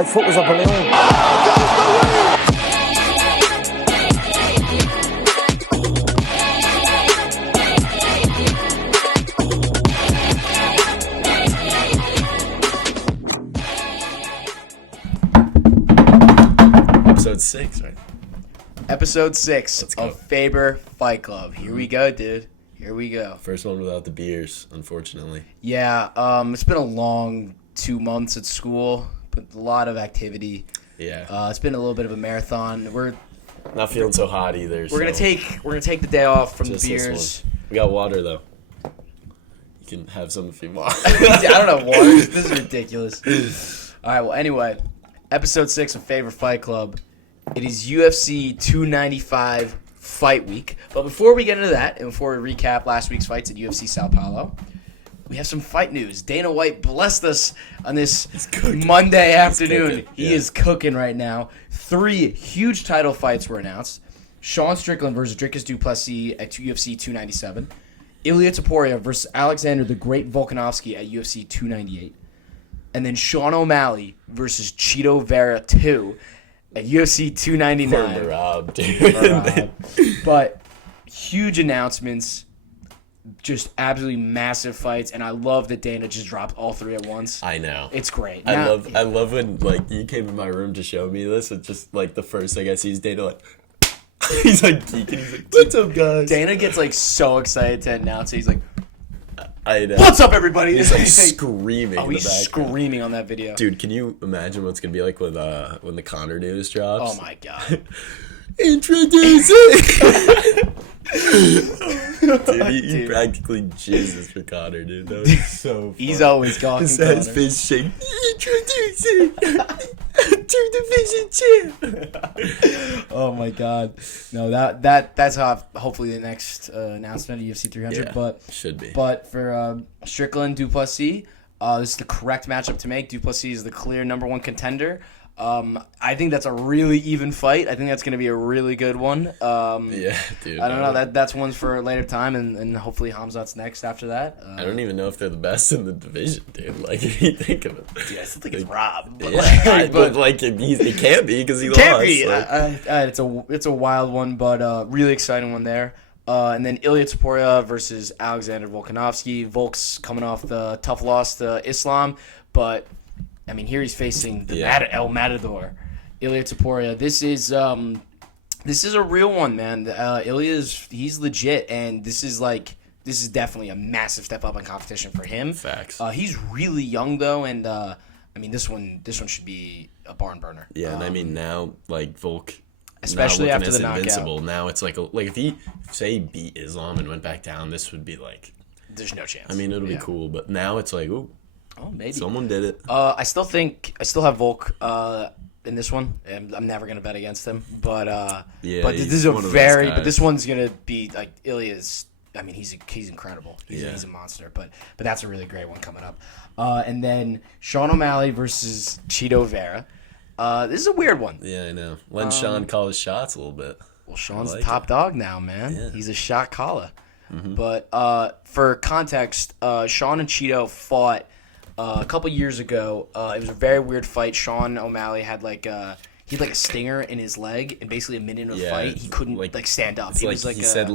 My foot was a balloon. Episode 6, right? Episode 6 of Faber Fight Club. Here we go, dude. Here we go. First one without the beers, unfortunately. Yeah, it's been a long 2 months at school, but a lot of activity. Yeah. It's been a little bit of a marathon. We're not feeling so hot either. We're gonna take the day off from just the beers. We got water though. You can have some if you want. I don't know water. This is ridiculous. All right. Well, anyway, episode 6 of Faber Fight Club. It is UFC 295 fight week. But before we get into that, and before we recap last week's fights at UFC Sao Paulo, we have some fight news. Dana White blessed us on this Monday afternoon. He is cooking right now. 3 huge title fights were announced. Sean Strickland versus Dricus Du Plessis at UFC 297. Ilia Topouria versus Alexander the Great Volkanovski at UFC 298. And then Sean Omalley versus Chito Vera 2 at UFC 299. Poor Rob, dude. But huge announcements, just absolutely massive fights, and I love that Dana just dropped all 3 at once. I know. It's great. I love when like you came in my room to show me this, and just like the first thing I see is Dana like he's like geeking. He's like, "What's up, guys?" Dana gets like so excited to announce it. He's like, I know. "What's up, everybody?" He's like screaming. Oh, he's screaming on that video. Dude, can you imagine what it's gonna be like when the Connor news drops? Oh my god. Introducing. Dude, he practically jizzes for Connor, dude. That was so funny. He's always gawking. His face shaking. Introducing to division champ. Oh my god. No, that's how hopefully the next announcement of UFC 300. Yeah, but should be. But for Strickland Du Plessis, this is the correct matchup to make. Du Plessis is the clear number 1 contender. I think that's a really even fight. I think that's going to be a really good one. Yeah, dude. I don't know. That's one's for a later time, and hopefully Hamzat's next after that. I don't even know if they're the best in the division, dude. Like, if you think of it. Dude, I still think it's Rob. But Yeah, but like, he can't be because he can't lost. Be. Like. It's a wild one, but really exciting one there. And then Ilia Topouria versus Alexander Volkanovski. Volk's coming off the tough loss to Islam, but I mean, here he's facing the El Matador, Ilia Topouria. This is a real one, man. He's legit, and this is definitely a massive step up in competition for him. Facts. He's really young though, and I mean this one should be a barn burner. Yeah, and I mean now like Volk, especially after the knockout. Invincible. Now it's like if he beat Islam and went back down, this would be like there's no chance. I mean it'll be cool, but now it's like ooh. Oh, maybe someone did it. I still have Volk in this one. I'm never gonna bet against him, but but this one's gonna be like Ilya's. I mean, he's incredible. He's a monster. But that's a really great one coming up. And then Sean O'Malley versus Chito Vera. This is a weird one. Yeah, I know. Let Sean call his shots a little bit. Well, Sean's the top dog now, man. Yeah. He's a shot caller. Mm-hmm. But for context, Sean and Chito fought a couple years ago. It was a very weird fight. Sean O'Malley had a stinger in his leg, and basically a minute of the fight he couldn't stand up. He said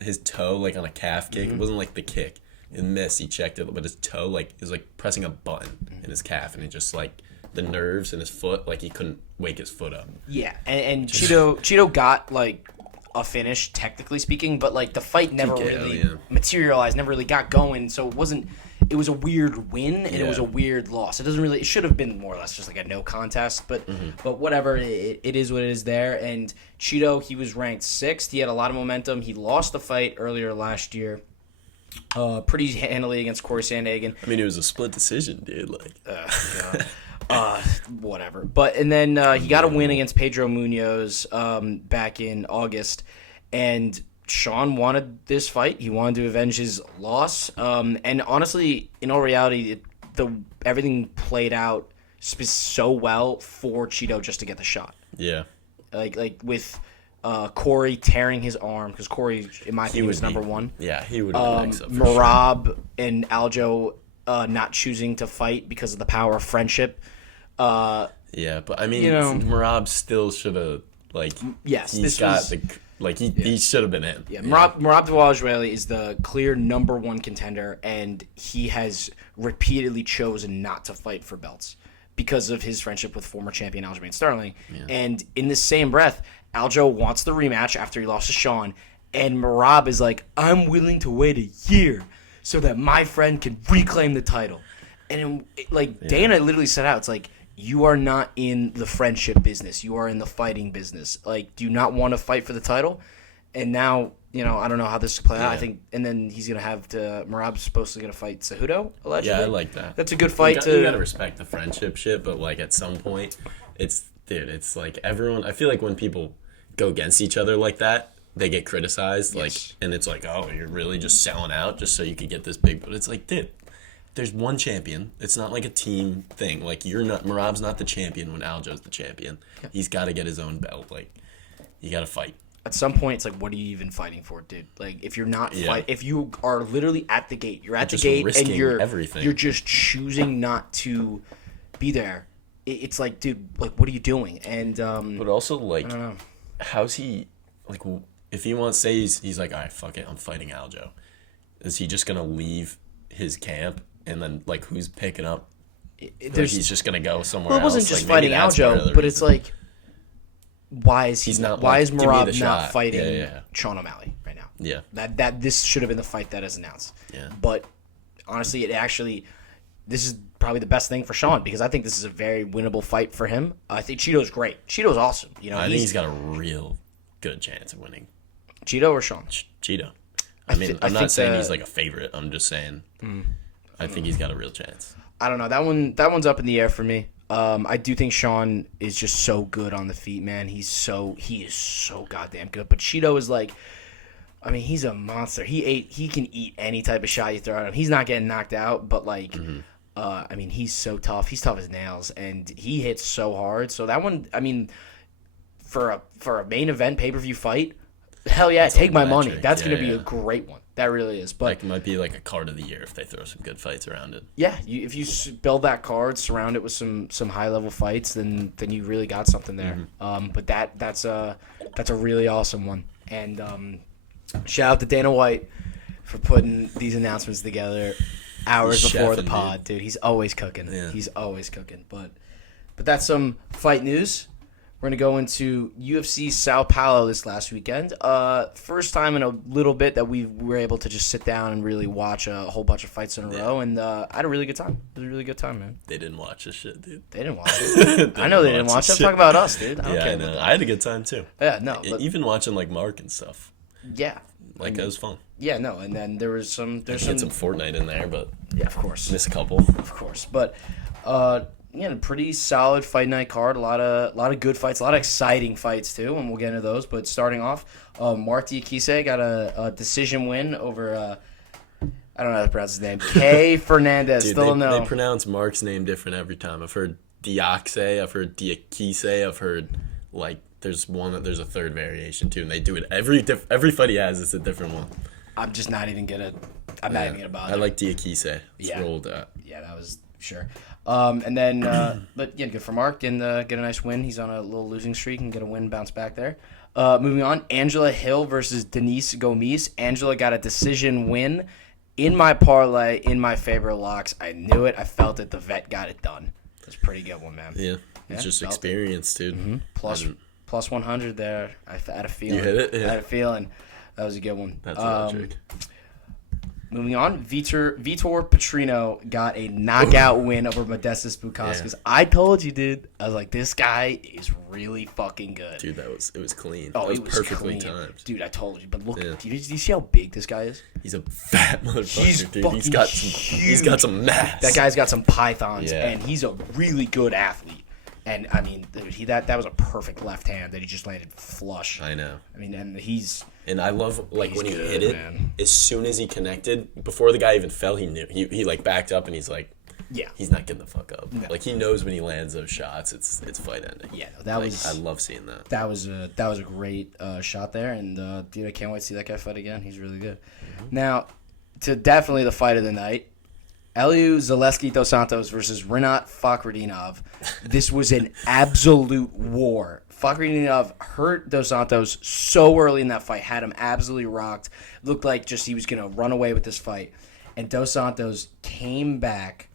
his toe on a calf kick. Mm-hmm. It wasn't like the kick. It missed. He checked it, but his toe it was like pressing a button in his calf, and it just the nerves in his foot he couldn't wake his foot up. Yeah, and Chito got a finish technically speaking, but the fight never really materialized, never really got going. So it wasn't. It was a weird win and it was a weird loss. It should have been more or less just a no contest, but whatever. It is what it is there. And Chito, he was ranked 6th. He had a lot of momentum. He lost the fight earlier last year, pretty handily against Corey Sandhagen. I mean, it was a split decision, dude. Whatever. And then he got a win against Pedro Munoz back in August, and Sean wanted this fight. He wanted to avenge his loss. And honestly, in all reality, everything played out so well for Chito just to get the shot. Yeah. Like with Corey tearing his arm, because Corey, in my opinion, was number 1. Yeah, he would have been next up for Merab and Aljo not choosing to fight because of the power of friendship. Yeah, but I mean, You know. Merab still should have Yes, he's this got was- he should have been in. Yeah, Merab Dvalishvili is the clear number one contender, and he has repeatedly chosen not to fight for belts because of his friendship with former champion Aljamain Sterling. Yeah. And in the same breath, Aljo wants the rematch after he lost to Sean, and Merab is like, I'm willing to wait a year so that my friend can reclaim the title. And Dana literally said out, it's like, you are not in the friendship business. You are in the fighting business. Like, do you not want to fight for the title? And now, I don't know how this will play out. I think, and then he's going to have Merab's supposed to going to fight Cejudo, allegedly. Yeah, I like that. That's a good fight. You gotta respect the friendship shit, but at some point, it's like everyone. I feel like when people go against each other like that, they get criticized. Yes. And it's like, oh, you're really just selling out just so you could get this big. But it's like, dude, there's one champion. It's not like a team thing. Merab's not the champion when Aljo's the champion. Yep. He's got to get his own belt. You got to fight. At some point, it's like, what are you even fighting for, dude? If you're not if you are literally at the gate, you're at the gate and you're just choosing not to be there. It's like, dude, what are you doing? And but also I don't know. how's he if he wants to say he's like, all right, fuck it, I'm fighting Aljo. Is he just gonna leave his camp and then who's picking up? He's just gonna go somewhere else. Well, it wasn't just fighting Aljo, but it's like, why is Merab not fighting Sean O'Malley right now? Yeah. That this should have been the fight that is announced. Yeah. But honestly, this is probably the best thing for Sean because I think this is a very winnable fight for him. I think Chito's great. Chito's awesome. I think he's got a real good chance of winning. Chito or Sean? Chito. I'm not saying he's a favorite. I'm just saying I think he's got a real chance. I don't know. That one's up in the air for me. I do think Sean is just so good on the feet, man. He is so goddamn good. But Chito is he's a monster. He can eat any type of shot you throw at him. He's not getting knocked out, but he's so tough. He's tough as nails, and he hits so hard. So that one, for a main event pay-per-view fight, hell yeah, take my money. That's gonna be a great one. That really is. But it might be a card of the year if they throw some good fights around it. Yeah, if you build that card, surround it with some high level fights, then you really got something there. Mm-hmm. But that's a really awesome one. And shout out to Dana White for putting these announcements together hours before the pod, dude. He's always cooking. Yeah. He's always cooking. But that's some fight news. We're going to go into UFC Sao Paulo this last weekend. First time in a little bit that we were able to just sit down and really watch a whole bunch of fights in a row, and I had a really good time. It was a really good time, man. They didn't watch this shit, dude. They didn't watch it. I know they didn't watch it. I'm talking about us, dude. I don't care. I know. I had a good time, too. Yeah, no. But, even watching, Mark and stuff. Yeah. It was fun. Yeah, no, and then there was some... There's some Fortnite in there, but... Yeah, of course. Miss a couple. Of course. But... a pretty solid fight night card. A lot of good fights. A lot of exciting fights too, and we'll get into those. But starting off, Mark Diakise got a decision win over I don't know how to pronounce his name. K. Fernandez. Dude, Still no. They pronounce Mark's name different every time. I've heard Diakise. I've heard Diakise. I've heard there's a third variation too, and they do it every fight he has. It's a different one. I'm just not even gonna. I'm not even gonna bother. I like Diakise. Let's roll with that. Yeah, that was sure. And then, but yeah, good for Mark and get a nice win. He's on a little losing streak and get a win, bounce back there. Moving on, Angela Hill versus Denise Gomes. Angela got a decision win in my parlay, in my favorite locks. I knew it. I felt it. The vet got it done. It's a pretty good one, man. Yeah, it's just experience, dude. Mm-hmm. Plus 100 there. I had a feeling. You hit it? Yeah. I had a feeling. That was a good one. That's logic. Moving on, Vitor Petrino got a knockout win over Modestas Bukauskas. Yeah. I told you, dude. I was like, this guy is really fucking good. It was clean. Oh, it was perfectly clean. timed. Dude, I told you. But look, do you see how big this guy is? He's a fat motherfucker, dude. He's Got some mass. That guy's got some pythons, and he's a really good athlete. And I mean, dude, that was a perfect left hand that he just landed flush. I know. I mean, and he's. And I love when he hit it. Man. As soon as he connected, before the guy even fell, he knew. He backed up and he's like, yeah, he's not getting the fuck up. No. He knows when he lands those shots, it's fight ending. Yeah, that was. I love seeing that. That was a great shot there, and dude, I can't wait to see that guy fight again. He's really good. Mm-hmm. Now, to definitely the fight of the night, Eliu Zaleski dos Santos versus Rinat Fakhretdinov. This was an absolute war. Fakhretdinov hurt Dos Santos so early in that fight, had him absolutely rocked. Looked like just he was going to run away with this fight. And Dos Santos came back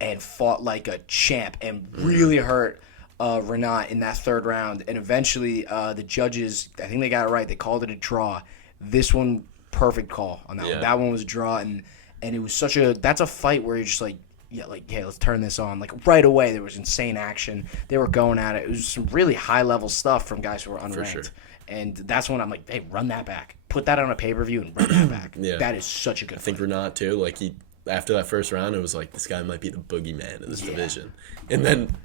and fought like a champ and really hurt Rinat in that third round. And eventually the judges, I think they got it right. They called it a draw. This one, perfect call on that one. That one was a draw, and it was that's a fight where you're just like, hey, let's turn this on. Like, right away, there was insane action. They were going at it. It was some really high-level stuff from guys who were unranked. For sure. And that's when I'm like, hey, run that back. Put that on a pay-per-view and run that back. Yeah. That is such a good fight. I think Rinat, too, like, after that first round, it was like, this guy might be the boogeyman of this division. And then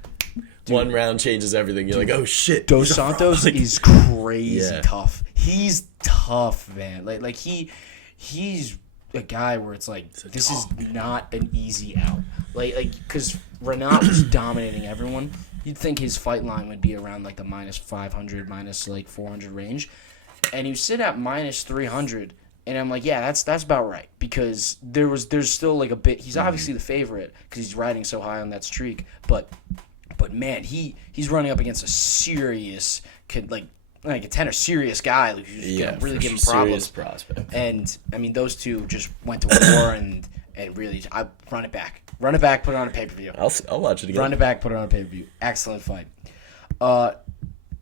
one round changes everything. You're like, oh, shit. Dos Santos is crazy tough. He's tough, man. Like he's a guy where it's like, this is not an easy out. Like, because Rinat was dominating everyone. You'd think his fight line would be around like the minus 500, minus like 400 range, and he was sitting at minus 300. And I'm like, yeah, that's about right, because there's still like a bit. He's obviously the favorite because he's riding so high on that streak, but man, he's running up against a serious like a 10 serious guy who's gonna really give him problems. Prospect. And I mean, those two just went to war and really, I run it back, put it on a pay-per-view. I'll watch it again. Run it back, put it on a pay-per-view. Excellent fight.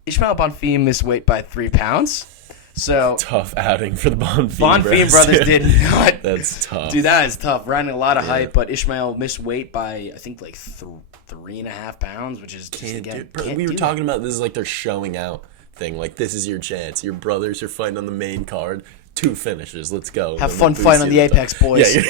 Ishmael Bonfim missed weight by 3 pounds. So tough outing for the Bonfim brothers did not. That's tough. Dude, that is tough. Riding a lot of hype, but Ishmael missed weight by, I think, like 3.5 pounds, which is just, again, we were talking about this is like they're showing out thing. Like, this is your chance. Your brothers are fighting on the main card. 2 finishes. Let's go. Have fun fighting on the Apex, boys. Yeah,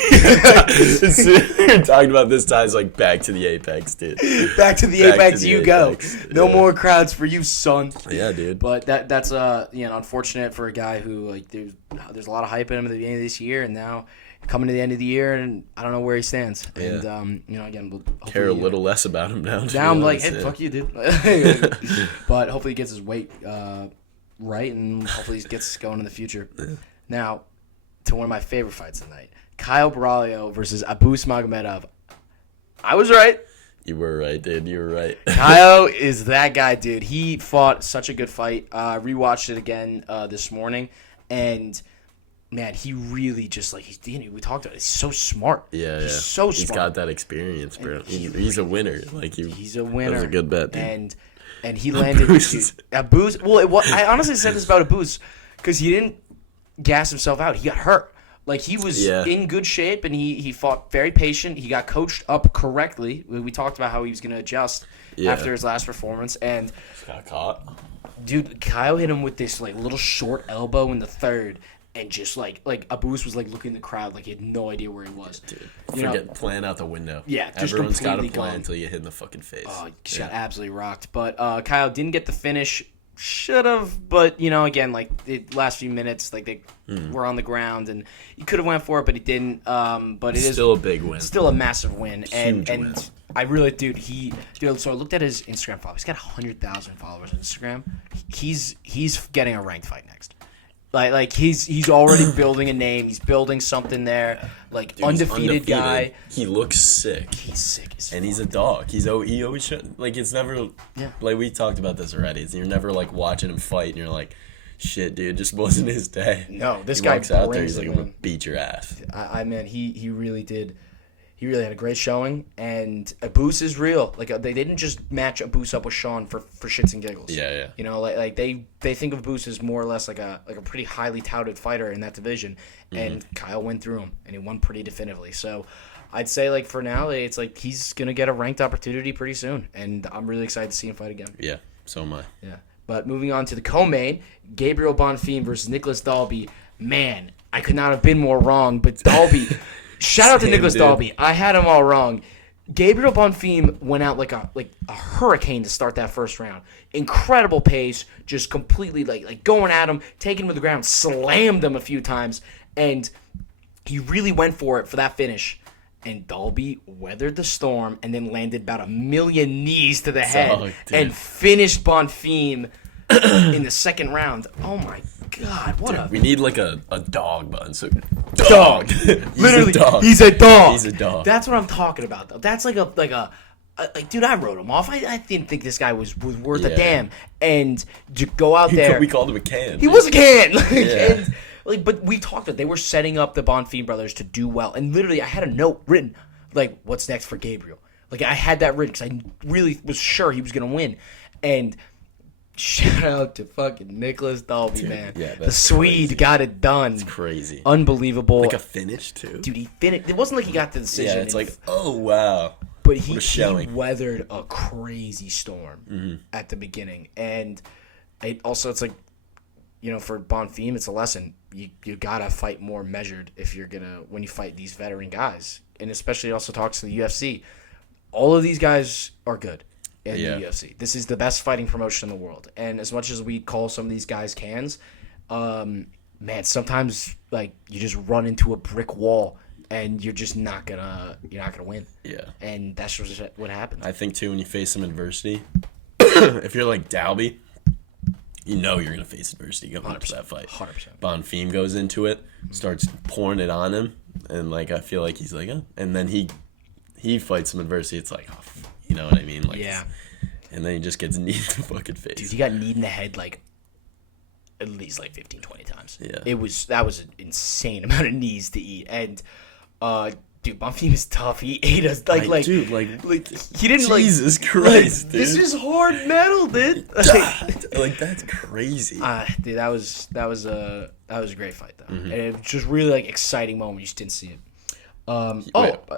you're talking about this time. It's like, back to the Apex, dude. Back to the Apex you go. No more crowds for you, son. Yeah, dude. But that's unfortunate for a guy who, like, there's a lot of hype in him at the beginning of this year, and now coming to the end of the year, and I don't know where he stands. Yeah. And again, we'll care a little less about him now. Now I'm like, hey, fuck you, dude. But hopefully he gets his weight right, and hopefully he gets going in the future. Now, to one of my favorite fights tonight, Kyle Braulio versus Abus Magomedov. I was right. You were right, dude. You were right. Kyle is that guy, dude. He fought such a good fight. Rewatched it again this morning, and man, he really just, like, we talked about it. He's so smart. Yeah, he's so smart. He's got that experience, bro. He's a winner. Like, he's a winner. That was a good bet, dude. And he landed Abus. Well, I honestly said this about Abus because he didn't gas himself out. He got hurt. Like, he was in good shape, and he fought very patient. He got coached up correctly. We talked about how he was going to adjust after his last performance. And got caught. Dude, Kyle hit him with this, like, little short elbow in the third, and just, like Abus was, like, looking in the crowd like he had no idea where he was. Dude, plan out the window. Yeah, just everyone's got a plan gone until you hit in the fucking face. Oh, he just got absolutely rocked. But Kyle didn't get the finish. Should have, but again, like, the last few minutes, like, they were on the ground, and he could have went for it, but he didn't. But it is still a big win, still a massive win, Huge and win. I really, so I looked at his Instagram followers. He's got 100,000 followers on Instagram. He's getting a ranked fight next. Like he's already building a name. He's building something there. Like, dude, undefeated guy. He looks sick. He's sick as fuck. And he's a dog. He always should, like, it's never like, we talked about this already. You're never, like, watching him fight and you're like, shit, dude, just wasn't his day. No, this guy walks out there. He's like, I'm gonna beat your ass. I mean, he really did. He really had a great showing, and Abus is real. Like, they didn't just match Abus up with Sean for shits and giggles. Yeah. Like they think of Abus as more or less like a pretty highly touted fighter in that division, and Kyle went through him, and he won pretty definitively. So I'd say, like, for now, it's like he's gonna get a ranked opportunity pretty soon, and I'm really excited to see him fight again. Yeah, so am I. Yeah, but moving on to the co-main, Gabriel Bonfim versus Nicholas Dalby. Man, I could not have been more wrong, but Dalby. Shout out to Nicholas Dalby. I had him all wrong. Gabriel Bonfim went out like a hurricane to start that first round. Incredible pace, just completely like going at him, taking him to the ground, slammed him a few times, and he really went for it for that finish. And Dalby weathered the storm and then landed about 1,000,000 knees to the head and finished Bonfim in the second round. Oh my God, what a... We need like a dog button. So Dog. Literally, he's a dog. He's a dog. That's what I'm talking about, though. That's like dude, I wrote him off. I didn't think this guy was worth a damn. And to go out there... We called him a can. He was a can. And, but we talked about they were setting up the Bonfim brothers to do well. And literally, I had a note written, like, what's next for Gabriel? Like, I had that written because I really was sure he was going to win. And shout out to fucking Nicholas Dalby, man. Yeah, the Swede got it done. It's crazy. Unbelievable. Like a finish, too. Dude, he finished. It wasn't like he got the decision. Yeah, it's like, oh, wow. But he weathered a crazy storm at the beginning. And it's like, for Bonfim, it's a lesson. You got to fight more measured if you're going to, when you fight these veteran guys. And especially it also talks to the UFC. All of these guys are good in the UFC. This is the best fighting promotion in the world. And as much as we call some of these guys cans, man, sometimes like you just run into a brick wall and you're just not gonna win. Yeah. And that's just what happens. I think too when you face some adversity, if you're like Dalby, you're gonna face adversity going into that fight. 100%. Bonfim goes into it, starts pouring it on him, and like I feel like he's like, and then he fights some adversity. It's like, you know what I mean? Like, yeah. And then he just gets kneed in the fucking face. Dude, he got kneed in the head like at least like 15, 20 times. Yeah. That was an insane amount of knees to eat. And dude, Bonfim is tough. He ate us like he didn't Jesus Christ, dude. This is hard metal, dude. Like that's crazy. Dude, that was a great fight though. And it was just really like exciting moment. You just didn't see it. One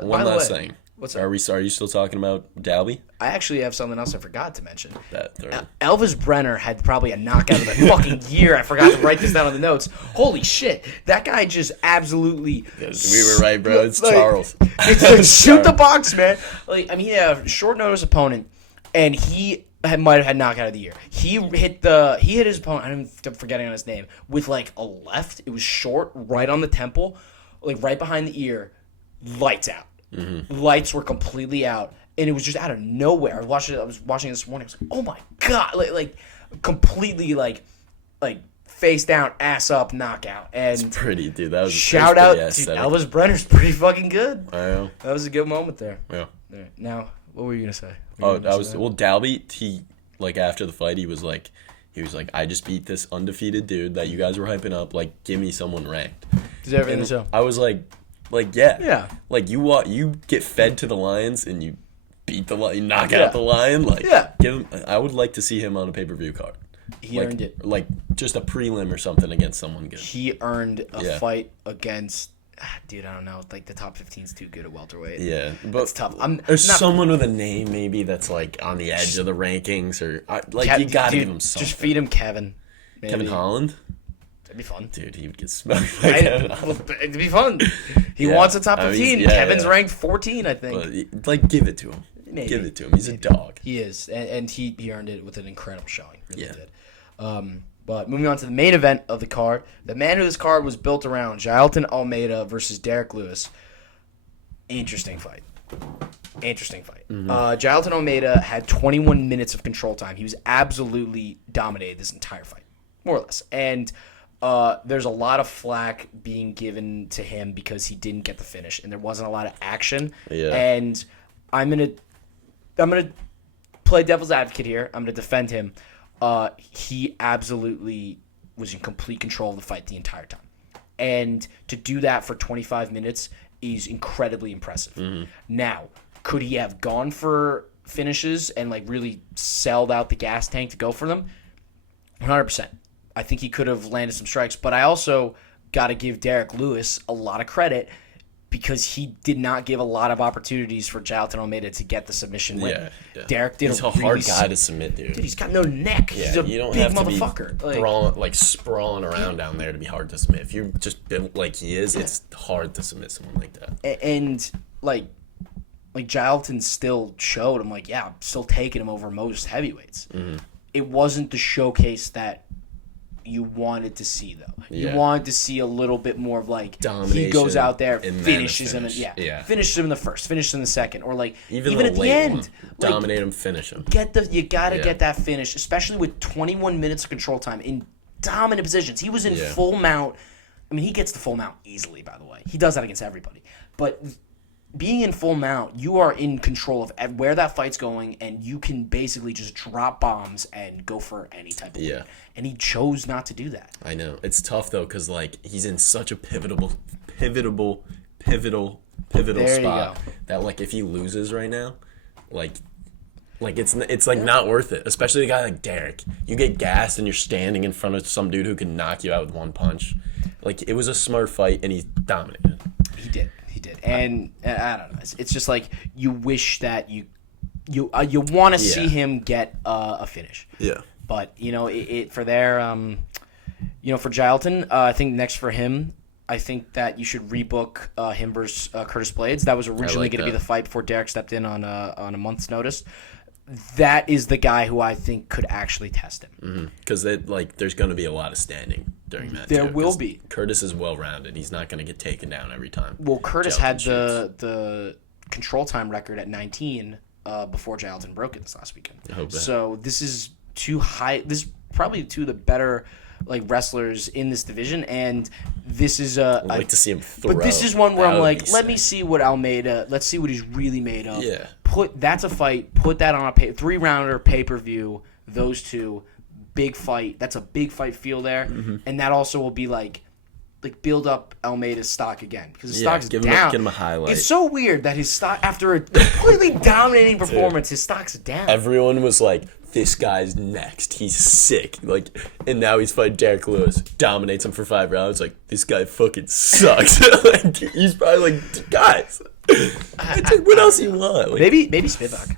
last thing. What's up? Are you still talking about Dalby? I actually have something else I forgot to mention. That third. Elvis Brenner had probably a knockout of the fucking year. I forgot to write this down on the notes. Holy shit. That guy just absolutely... We were right, bro. It's Charles. It's like, shoot the box, man. He had a short notice opponent, and he might have had knockout of the year. He hit his opponent, I'm forgetting on his name, with like a left. It was short, right on the temple, like right behind the ear, lights out. Lights were completely out, and it was just out of nowhere. I was watching it this morning. I was like, "Oh my god!" Like completely like face down, ass up, knockout. And it's pretty, dude. That was shout out to Elvis Brenner's pretty fucking good. I know. That was a good moment there. Yeah. Now, what were you gonna say? Dalby. He after the fight, he was like, I just beat this undefeated dude that you guys were hyping up. Like, give me someone ranked. Did everything so? I was like, yeah. Like, you get fed to the Lions and you beat the Lion, you knock out the Lion. Like, give him. I would like to see him on a pay-per-view card. He earned it. Like, just a prelim or something against someone good. He earned a fight against, dude, I don't know. Like, the top 15 is too good at welterweight. Yeah. But it's tough. There's someone with a name maybe that's, like, on the edge of the rankings. Or you got to give him something. Just feed him Kevin. Maybe. Kevin Holland? That'd be fun. Dude, he would get smoked by Kevin Holland. It'd be fun. He wants a top 15. Kevin's ranked 14, I think. But, give it to him. Maybe. Give it to him. He's a dog. He is. And he earned it with an incredible showing. Really did. But moving on to the main event of the card. The man who this card was built around, Jailton Almeida versus Derek Lewis. Interesting fight. Jailton Almeida had 21 minutes of control time. He was absolutely dominated this entire fight. More or less. And there's a lot of flack being given to him because he didn't get the finish, and there wasn't a lot of action. Yeah. And I'm gonna play devil's advocate here. I'm gonna defend him. He absolutely was in complete control of the fight the entire time, and to do that for 25 minutes is incredibly impressive. Now, could he have gone for finishes and really selled out the gas tank to go for them? 100%. I think he could have landed some strikes, but I also got to give Derek Lewis a lot of credit because he did not give a lot of opportunities for Jailton Almeida to get the submission win. Yeah. Derek did he's a hard guy to submit, dude. Dude, he's got no neck. Yeah, he's a big motherfucker. Be sprawling around down there to be hard to submit. If you're just built like he is, it's hard to submit someone like that. And Jailton still showed him, I'm still taking him over most heavyweights. It wasn't the showcase that you wanted to see, though. You wanted to see a little bit more of domination. He goes out there, finishes him, finishes him in the first, finishes him in the second, or even at the end, dominate him, finish him. You gotta get that finish, especially with 21 minutes of control time. dominant positions. He was in full mount. I mean, he gets the full mount easily, by the way. He does that against everybody. But being in full mount, you are in control of where that fight's going, and you can basically just drop bombs and go for any type of win. And he chose not to do that. I know. It's tough, though, because, like, he's in such a pivotal spot that, like, if he loses right now, like it's like not worth it. Especially a guy like Derek. You get gassed and you're standing in front of some dude who can knock you out with one punch. Like, it was a smart fight, and he dominated. He did. And I don't know. It's just like you wish that you want to see him get a finish. Yeah. But for Gilton, I think next for him, I think that you should rebook him versus Curtis Blades. That was originally going to be the fight before Derek stepped in on a month's notice. That is the guy who I think could actually test him. Because there's going to be a lot of standing during that. There will be. Curtis is well-rounded. He's not going to get taken down every time. Well, Curtis had the control time record at 19 before Gilton broke it this last weekend. I hope that. So this is too high. This is probably two of the better wrestlers in this division, and this is I'd like to see him throw. But this is one where I'm like, let me see what Almeida. Let's see what he's really made of. Yeah. That's a fight. Put that on a 3-rounder pay-per-view. Those two, big fight. That's a big fight feel there, and that also will be like build up Almeida's stock again because his stock's down. Give him a highlight. It's so weird that his stock, after a completely dominating performance, his stock's down. Everyone was like, this guy's next. He's sick. And now he's fighting Derek Lewis. Dominates him for 5 rounds. Like, this guy fucking sucks. He's probably like, guys, what else do you want? Maybe Spivak.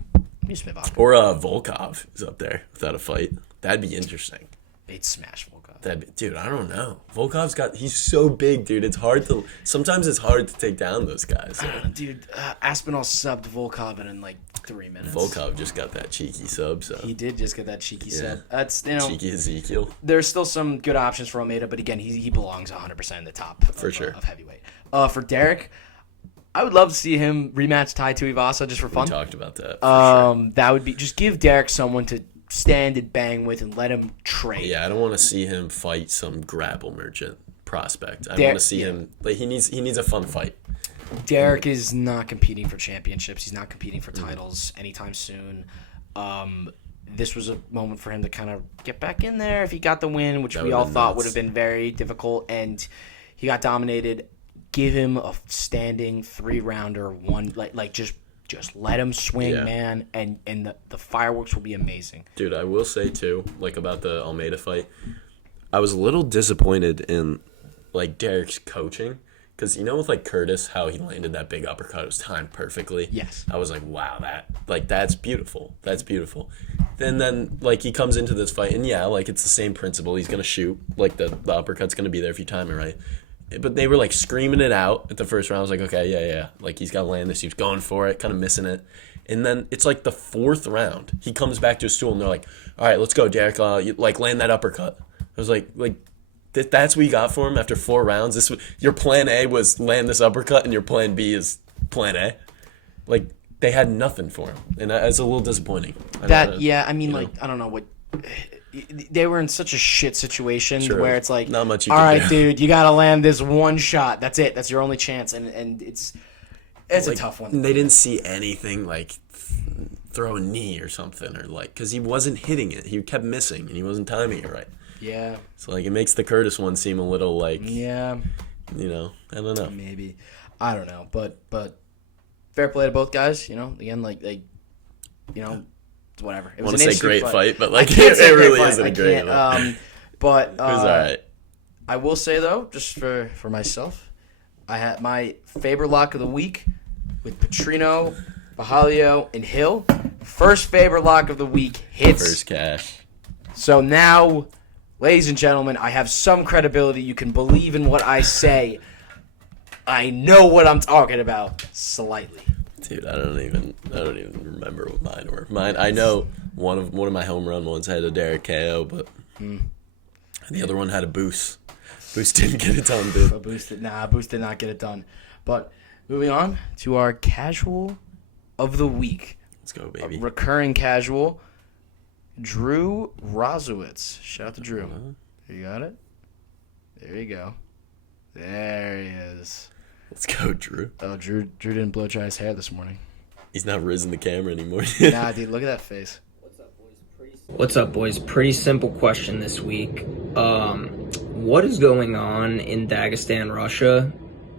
Or Volkov is up there without a fight. That'd be interesting. They'd smash Volkov. Dude, I don't know. He's so big, dude. Sometimes it's hard to take down those guys. Dude, Aspinall subbed Volkov in 3 minutes. Volkov just got that cheeky sub, so. He did just get that cheeky sub. That's, cheeky Ezekiel. There's still some good options for Almeida, but again, he belongs 100% in the top for sure of heavyweight. For Derek, I would love to see him rematch Tai Tuivasa just for fun. We talked about that. For sure. That would be, just give Derek someone to stand and bang with and let him trade. Yeah, I don't want to see him fight some grapple merchant prospect. I want to see him, he needs a fun fight. Derek is not competing for championships. He's not competing for titles anytime soon. This was a moment for him to kind of get back in there if he got the win, which we all thought would have been very difficult, and he got dominated. Give him a standing 3-rounder, just let him swing, man, and the fireworks will be amazing. Dude, I will say, too, about the Almeida fight, I was a little disappointed in, Derek's coaching. Because, with, Curtis, how he landed that big uppercut, it was timed perfectly. Yes. I was like, wow, that's beautiful. That's beautiful. And then, he comes into this fight, and it's the same principle. He's going to shoot. The uppercut's going to be there if you time it right. But they were, screaming it out at the first round. I was like, okay, yeah. He's got to land this. He was going for it, kind of missing it. And then it's, the 4th round. He comes back to his stool, and they're like, all right, let's go, Derek. Land that uppercut. I was like, that's what you got for him after 4 rounds? Your plan A was land this uppercut, and your plan B is plan A? They had nothing for him. And it's a little disappointing. I don't know what... They were in such a shit situation where it's not much you can do. Dude, you got to land this one shot. That's it. That's your only chance. And it's a tough one. They didn't see anything throw a knee or something because he wasn't hitting it. He kept missing, and he wasn't timing it right. Yeah. So, it makes the Curtis one seem a little, yeah. I don't know. Maybe. I don't know. But fair play to both guys, Again, whatever. It was I want to say great fight, but, it really isn't a great fight. But it was all right. I will say, though, just for myself, I had my Faber lock of the week with Petrino, Bajalio, and Hill. First Faber lock of the week hits. First cash. So now... Ladies and gentlemen, I have some credibility. You can believe in what I say. I know what I'm talking about slightly. Dude, I don't even remember what mine were. I know one of my home run ones had a Derek KO, but the other one had a boost. Boost didn't get it done, dude. Boost did not get it done. But moving on to our casual of the week. Let's go, baby. A recurring casual. Drew Rosowicz. Shout out to Drew. You got it? There you go. There he is. Let's go, Drew. Oh, Drew didn't blow dry his hair this morning. He's not rizzing the camera anymore. Nah, dude, look at that face. What's up, boys? Pretty simple question this week. What is going on in Dagestan, Russia?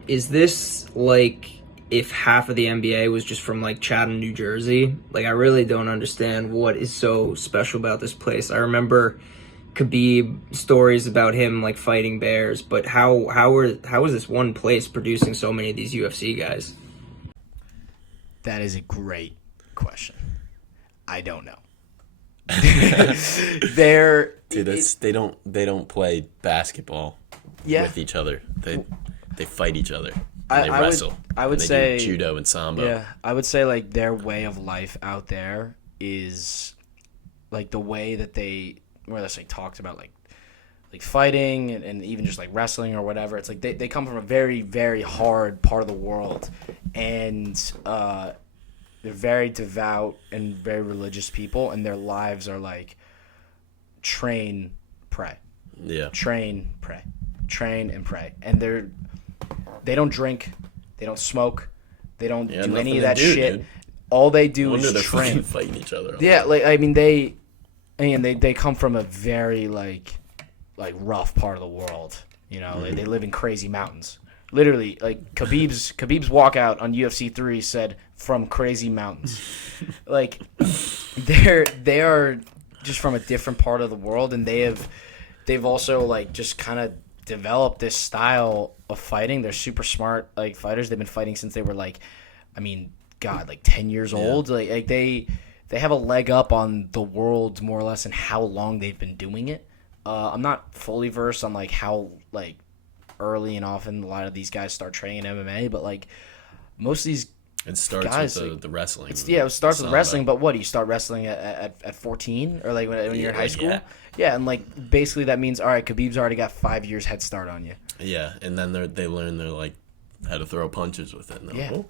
Is this like if half of the NBA was just from like Chatham, New Jersey? Like, I really don't understand what is so special about this place. I remember Khabib stories about him like fighting bears, but how is this one place producing so many of these UFC guys? That is a great question. I don't know. They don't play basketball with each other. They fight each other. And they wrestle. I would they say do judo and sambo. Yeah, I would say like their way of life out there is like the way that they where that's like talked about like fighting and even just like wrestling or whatever. It's like they come from a very, very hard part of the world, and they're very devout and very religious people, and their lives are like train, pray. Yeah. Train, pray. Train and pray. And they don't drink, they don't smoke, they don't do any of that shit. Dude. All they do is train. Fighting each other. Yeah, like I mean they come from a very like rough part of the world. You know, like, they live in crazy mountains. Literally, like Khabib's walkout on UFC 3 said from crazy mountains. Like they are just from a different part of the world, and they've also like just kind of developed this style of fighting. They're super smart like fighters. They've been fighting since they were like 10 years old. Like they have a leg up on the world more or less in how long they've been doing it. I'm not fully versed on like how like early and often a lot of these guys start training MMA, but like most of these guys, with the wrestling. It starts with wrestling, but what do you start wrestling at 14 or like when you're in high school? Yeah, and like basically that means all right, Khabib's already got 5 years head start on you. Yeah, and then they learn like how to throw punches with it. And yeah.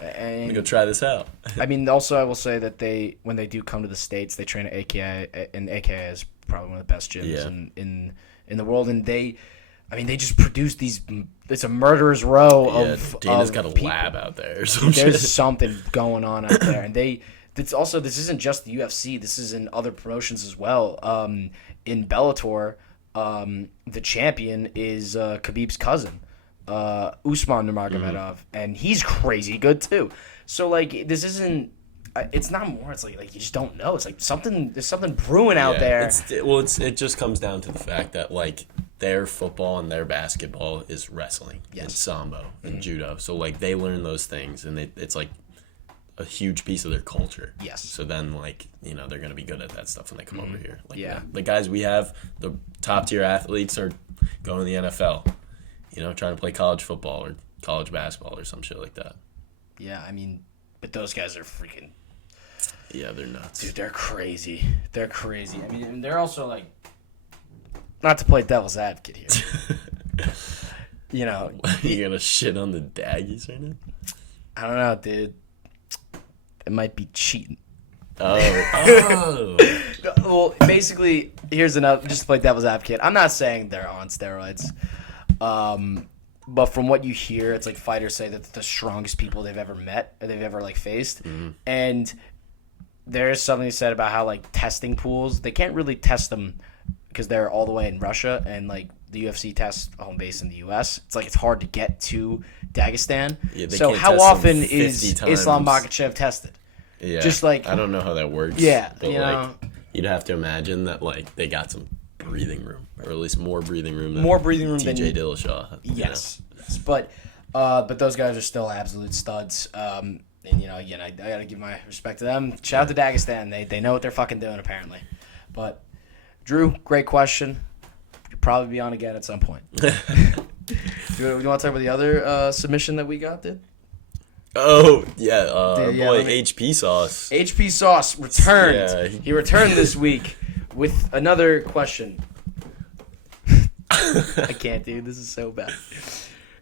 Let me go try this out. I mean, also I will say that when they do come to the States, they train at AKA, and AKA is probably one of the best gyms in the world, and they just produce these. It's a murderer's row of Dana's got a people. Lab out there. There's something going on out there, and this isn't just the UFC. This is in other promotions as well. In Bellator, the champion is Khabib's cousin, Usman Nurmagomedov, and he's crazy good too. So like this isn't. It's not more. It's like you just don't know. It's like there's something brewing out there. It just comes down to the fact that like their football and their basketball is wrestling and sambo and judo. So like they learn those things, and it's like a huge piece of their culture. Yes. So then like they're gonna be good at that stuff when they come over here. Like the guys we have, the top tier athletes are going to the NFL. Trying to play college football or college basketball or some shit like that. Yeah, I mean, but those guys are freaking. Yeah, they're nuts. Dude, they're crazy. They're crazy. I mean, they're also like, not to play devil's advocate here. You gonna shit on the Daggies right now? I don't know, dude. It might be cheating. Oh. Well, basically, here's another. Just to play devil's advocate, I'm not saying they're on steroids. But from what you hear, it's like fighters say that they're the strongest people they've ever met or they've ever like faced. Mm-hmm. And there's something said about how like testing pools, they can't really test them because they're all the way in Russia, and like the UFC tests home base in the US. It's like it's hard to get to Dagestan. Yeah, so how often is Islam Makhachev tested? Yeah. Just like I don't know how that works. Yeah. But you'd have to imagine that like they got some breathing room, or at least more breathing room than TJ Dillashaw. Yes. But those guys are still absolute studs. And again, I gotta give my respect to them. Shout out to Dagestan. They know what they're fucking doing apparently. But Drew, great question. You'll probably be on again at some point. Do you want to talk about the other submission that we got, dude? Oh yeah, our boy HP Sauce. HP Sauce returned. Yeah. He returned this week with another question. I can't, dude. This is so bad.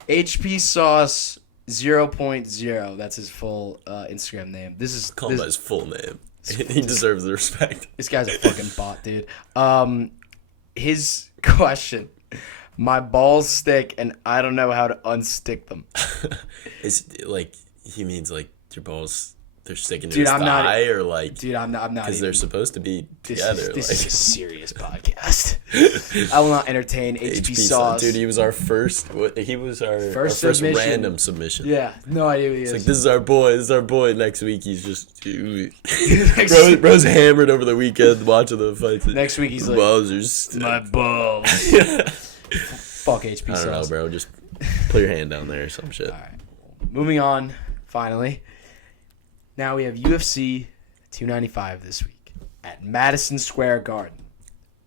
HP Sauce 0.0. That's his full Instagram name. Call him by his full name. He deserves the respect. This guy's a fucking bot, dude. his question. My balls stick, and I don't know how to unstick them. It's like he means like your balls. They're sticking to Dude, his I'm thigh, not, or like, dude, I'm not because they're supposed to be This together. is a serious podcast. I will not entertain HP Sauce. Dude, he was our first. He was our first submission. random submission. Yeah, no idea who he is. It's like, this is our boy. This is our boy. Next week he's just bro's hammered over the weekend watching the fights. Next week he's like, balls are stiff. my balls. Fuck HP Sauce. I don't know, bro. Just put your hand down there or some shit. All right. Moving on. Finally. Now we have UFC 295 this week at Madison Square Garden.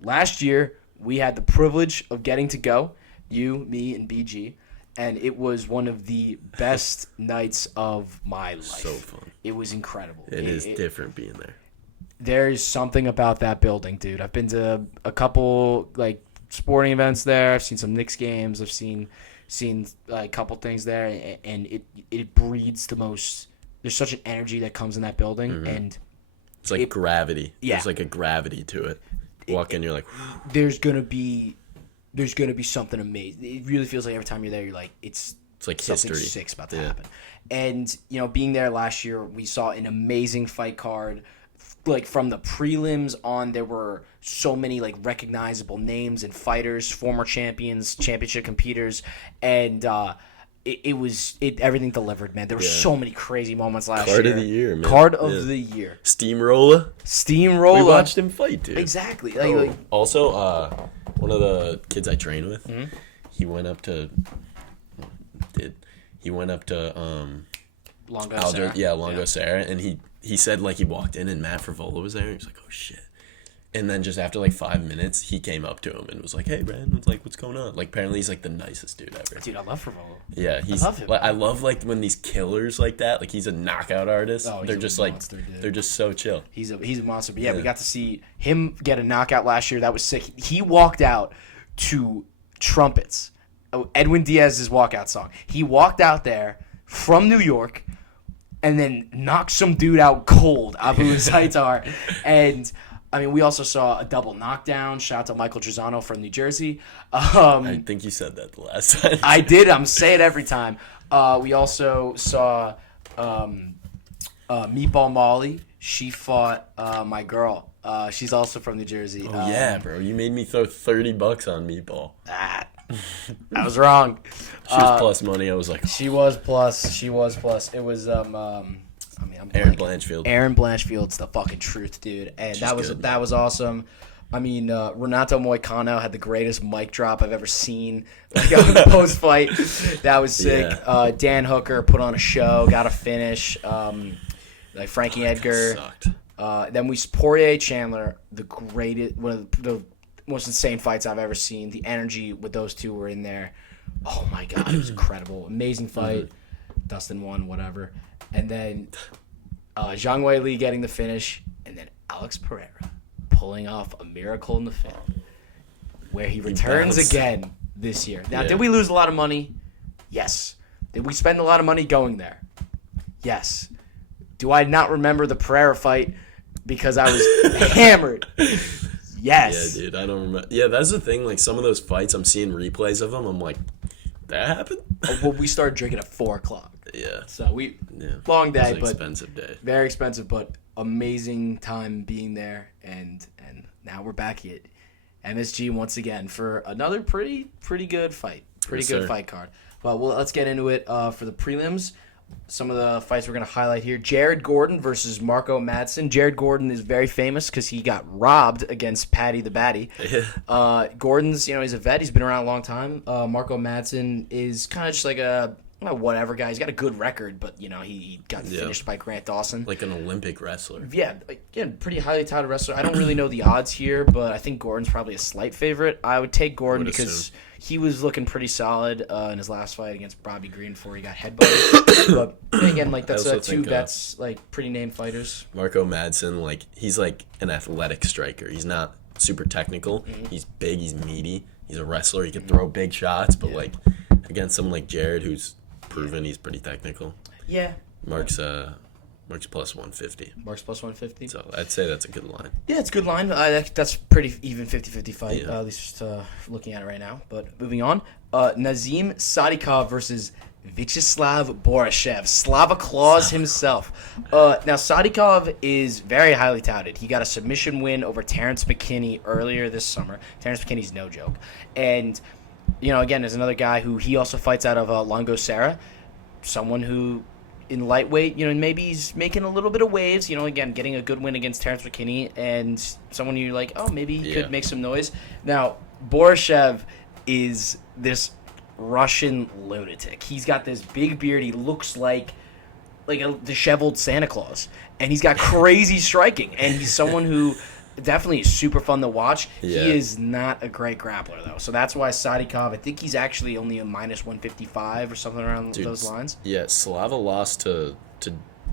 Last year, we had the privilege of getting to go, you, me, and BG, and it was one of the best nights of my life. So fun. It was incredible. It is different being there. There's something about that building, dude. I've been to a couple like sporting events there. I've seen some Knicks games. I've seen a couple things there, and it breeds the most. There's such an energy that comes in that building, and it's like gravity. Yeah. There's like a gravity to it. Walk in, you're like, there's gonna be something amazing. It really feels like every time you're there, you're like, it's like something history. sick's about to happen. And being there last year, we saw an amazing fight card. Like from the prelims on, there were so many like recognizable names and fighters, former champions, championship competitors, and everything delivered, man. There were so many crazy moments last year. Card of the year, man. Card of the year. Steamroller. We watched him fight, dude. Exactly. Also, one of the kids I train with, he went up to Longo Serra, and he said like he walked in and Matt Frivola was there, and he was like, oh shit. And then just after like 5 minutes, he came up to him and was like, "Hey, Brandon, it's like, what's going on?" Like, apparently he's like the nicest dude ever. Dude, I love Frivola. Yeah, I love him. Like, I love like when these killers like that. Like, he's a knockout artist. Oh, they're just monster, like dude. They're just so chill. He's a monster. But yeah, we got to see him get a knockout last year. That was sick. He walked out to trumpets. Edwin Diaz's walkout song. He walked out there from New York and then knocked some dude out cold, Abu Zaitar. And I mean, we also saw a double knockdown. Shout out to Michael Trezano from New Jersey. I think you said that the last time. I did. I'm saying it every time. We also saw Meatball Molly. She fought my girl. She's also from New Jersey. Oh, yeah, bro. You made me throw $30 on Meatball. I was wrong. She was plus money. I was like, She was plus. It was Aaron Blanchfield. Aaron Blanchfield's the fucking truth, dude, and that was awesome. I mean, Renato Moicano had the greatest mic drop I've ever seen. Like on the post fight, that was sick. Yeah. Dan Hooker put on a show, got a finish. Like Frankie Edgar. Sucked. Then Poirier Chandler, one of the most insane fights I've ever seen. The energy with those two were in there. Oh my god, it was incredible, amazing fight. Dustin won, whatever. And then Zhang Weili getting the finish, and then Alex Pereira pulling off a miracle in the film, where he returns again this year. Now, did we lose a lot of money? Yes. Did we spend a lot of money going there? Yes. Do I not remember the Pereira fight because I was hammered? Yes. Yeah, dude, I don't remember. Yeah, that's the thing. Like, some of those fights, I'm seeing replays of them. I'm like, that happened? Well, we started drinking at 4 o'clock. Yeah. So long day, it was an expensive day. Very expensive, but amazing time being there, and now we're back at MSG once again for another pretty good fight. Fight card. Well, let's get into it for the prelims. Some of the fights we're going to highlight here. Jared Gordon versus Marco Madsen. Jared Gordon is very famous because he got robbed against Paddy the Baddy. Gordon's, he's a vet. He's been around a long time. Marco Madsen is kind of just like a whatever guy. He's got a good record, but, he got finished by Grant Dawson. Like an Olympic wrestler. Yeah, pretty highly touted wrestler. I don't really know the odds here, but I think Gordon's probably a slight favorite. I would take Gordon because he was looking pretty solid in his last fight against Bobby Green before he got headbutted. But again, that's two vets, pretty named fighters. Marco Madsen, he's like an athletic striker. He's not super technical. Mm-hmm. He's big. He's meaty. He's a wrestler. He can throw big shots, but against someone like Jared, who's proven he's pretty technical. Yeah. Mark's Mark's plus 150. Mark's plus 150. So I'd say that's a good line. Yeah, it's a good line. That's pretty even 50-50 fight, Yeah. at least looking at it right now. But moving on. Nazim Sadikov versus Vyacheslav Borashev. Slava Claus himself. Now, Sadikov is very highly touted. He got a submission win over Terrence McKinney earlier this summer. Terrence McKinney's no joke. And, again, there's another guy who he also fights out of Longosera. Someone who, in lightweight, maybe he's making a little bit of waves. Again, getting a good win against Terrence McKinney. And someone you're like, oh, maybe he could make some noise. Now, Borashev is this Russian lunatic. He's got this big beard. He looks like a disheveled Santa Claus, and he's got crazy striking. And he's someone who definitely is super fun to watch. Yeah. He is not a great grappler though, so that's why Sadikov. I think he's actually only a minus 155 or something around those lines. Yeah, Slava lost to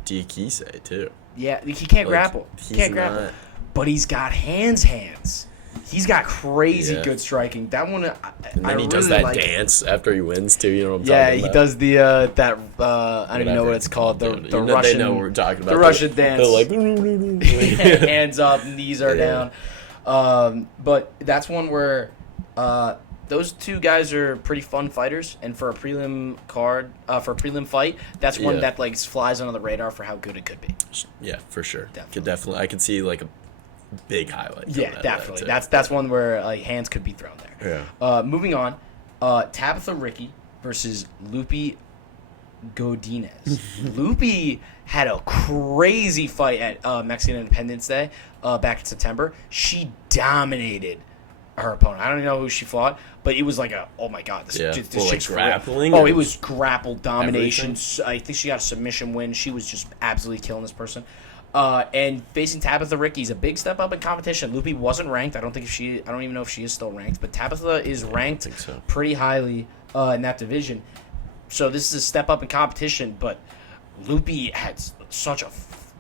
Diakise too. Yeah, he can't grapple. He can't grapple, but he's got hands. He's got crazy good striking. That one, And then he does that dance after he wins too. You know what I'm talking about? Yeah, he does the that I don't even know what it's called. The Russian. They know what we're talking about. The Russian dance. They're like hands up, knees are down. But that's one where those two guys are pretty fun fighters, and for a prelim card, for a prelim fight, that's one that flies under the radar for how good it could be. Yeah, for sure. Definitely. I could see a big highlight. Yeah, definitely. That's one where hands could be thrown there. Yeah. Moving on, Tabitha Ricci versus Lupi Godinez. Lupi had a crazy fight at Mexican Independence Day back in September. She dominated her opponent. I don't even know who she fought, but it was oh my god, this chick's grappling. Oh, it was grapple domination. Everything? I think she got a submission win. She was just absolutely killing this person. And facing Tabitha Ricci is a big step up in competition. Lupi wasn't ranked. I don't even know if she is still ranked, but Tabitha is ranked pretty highly in that division. So this is a step up in competition, but Lupi had such a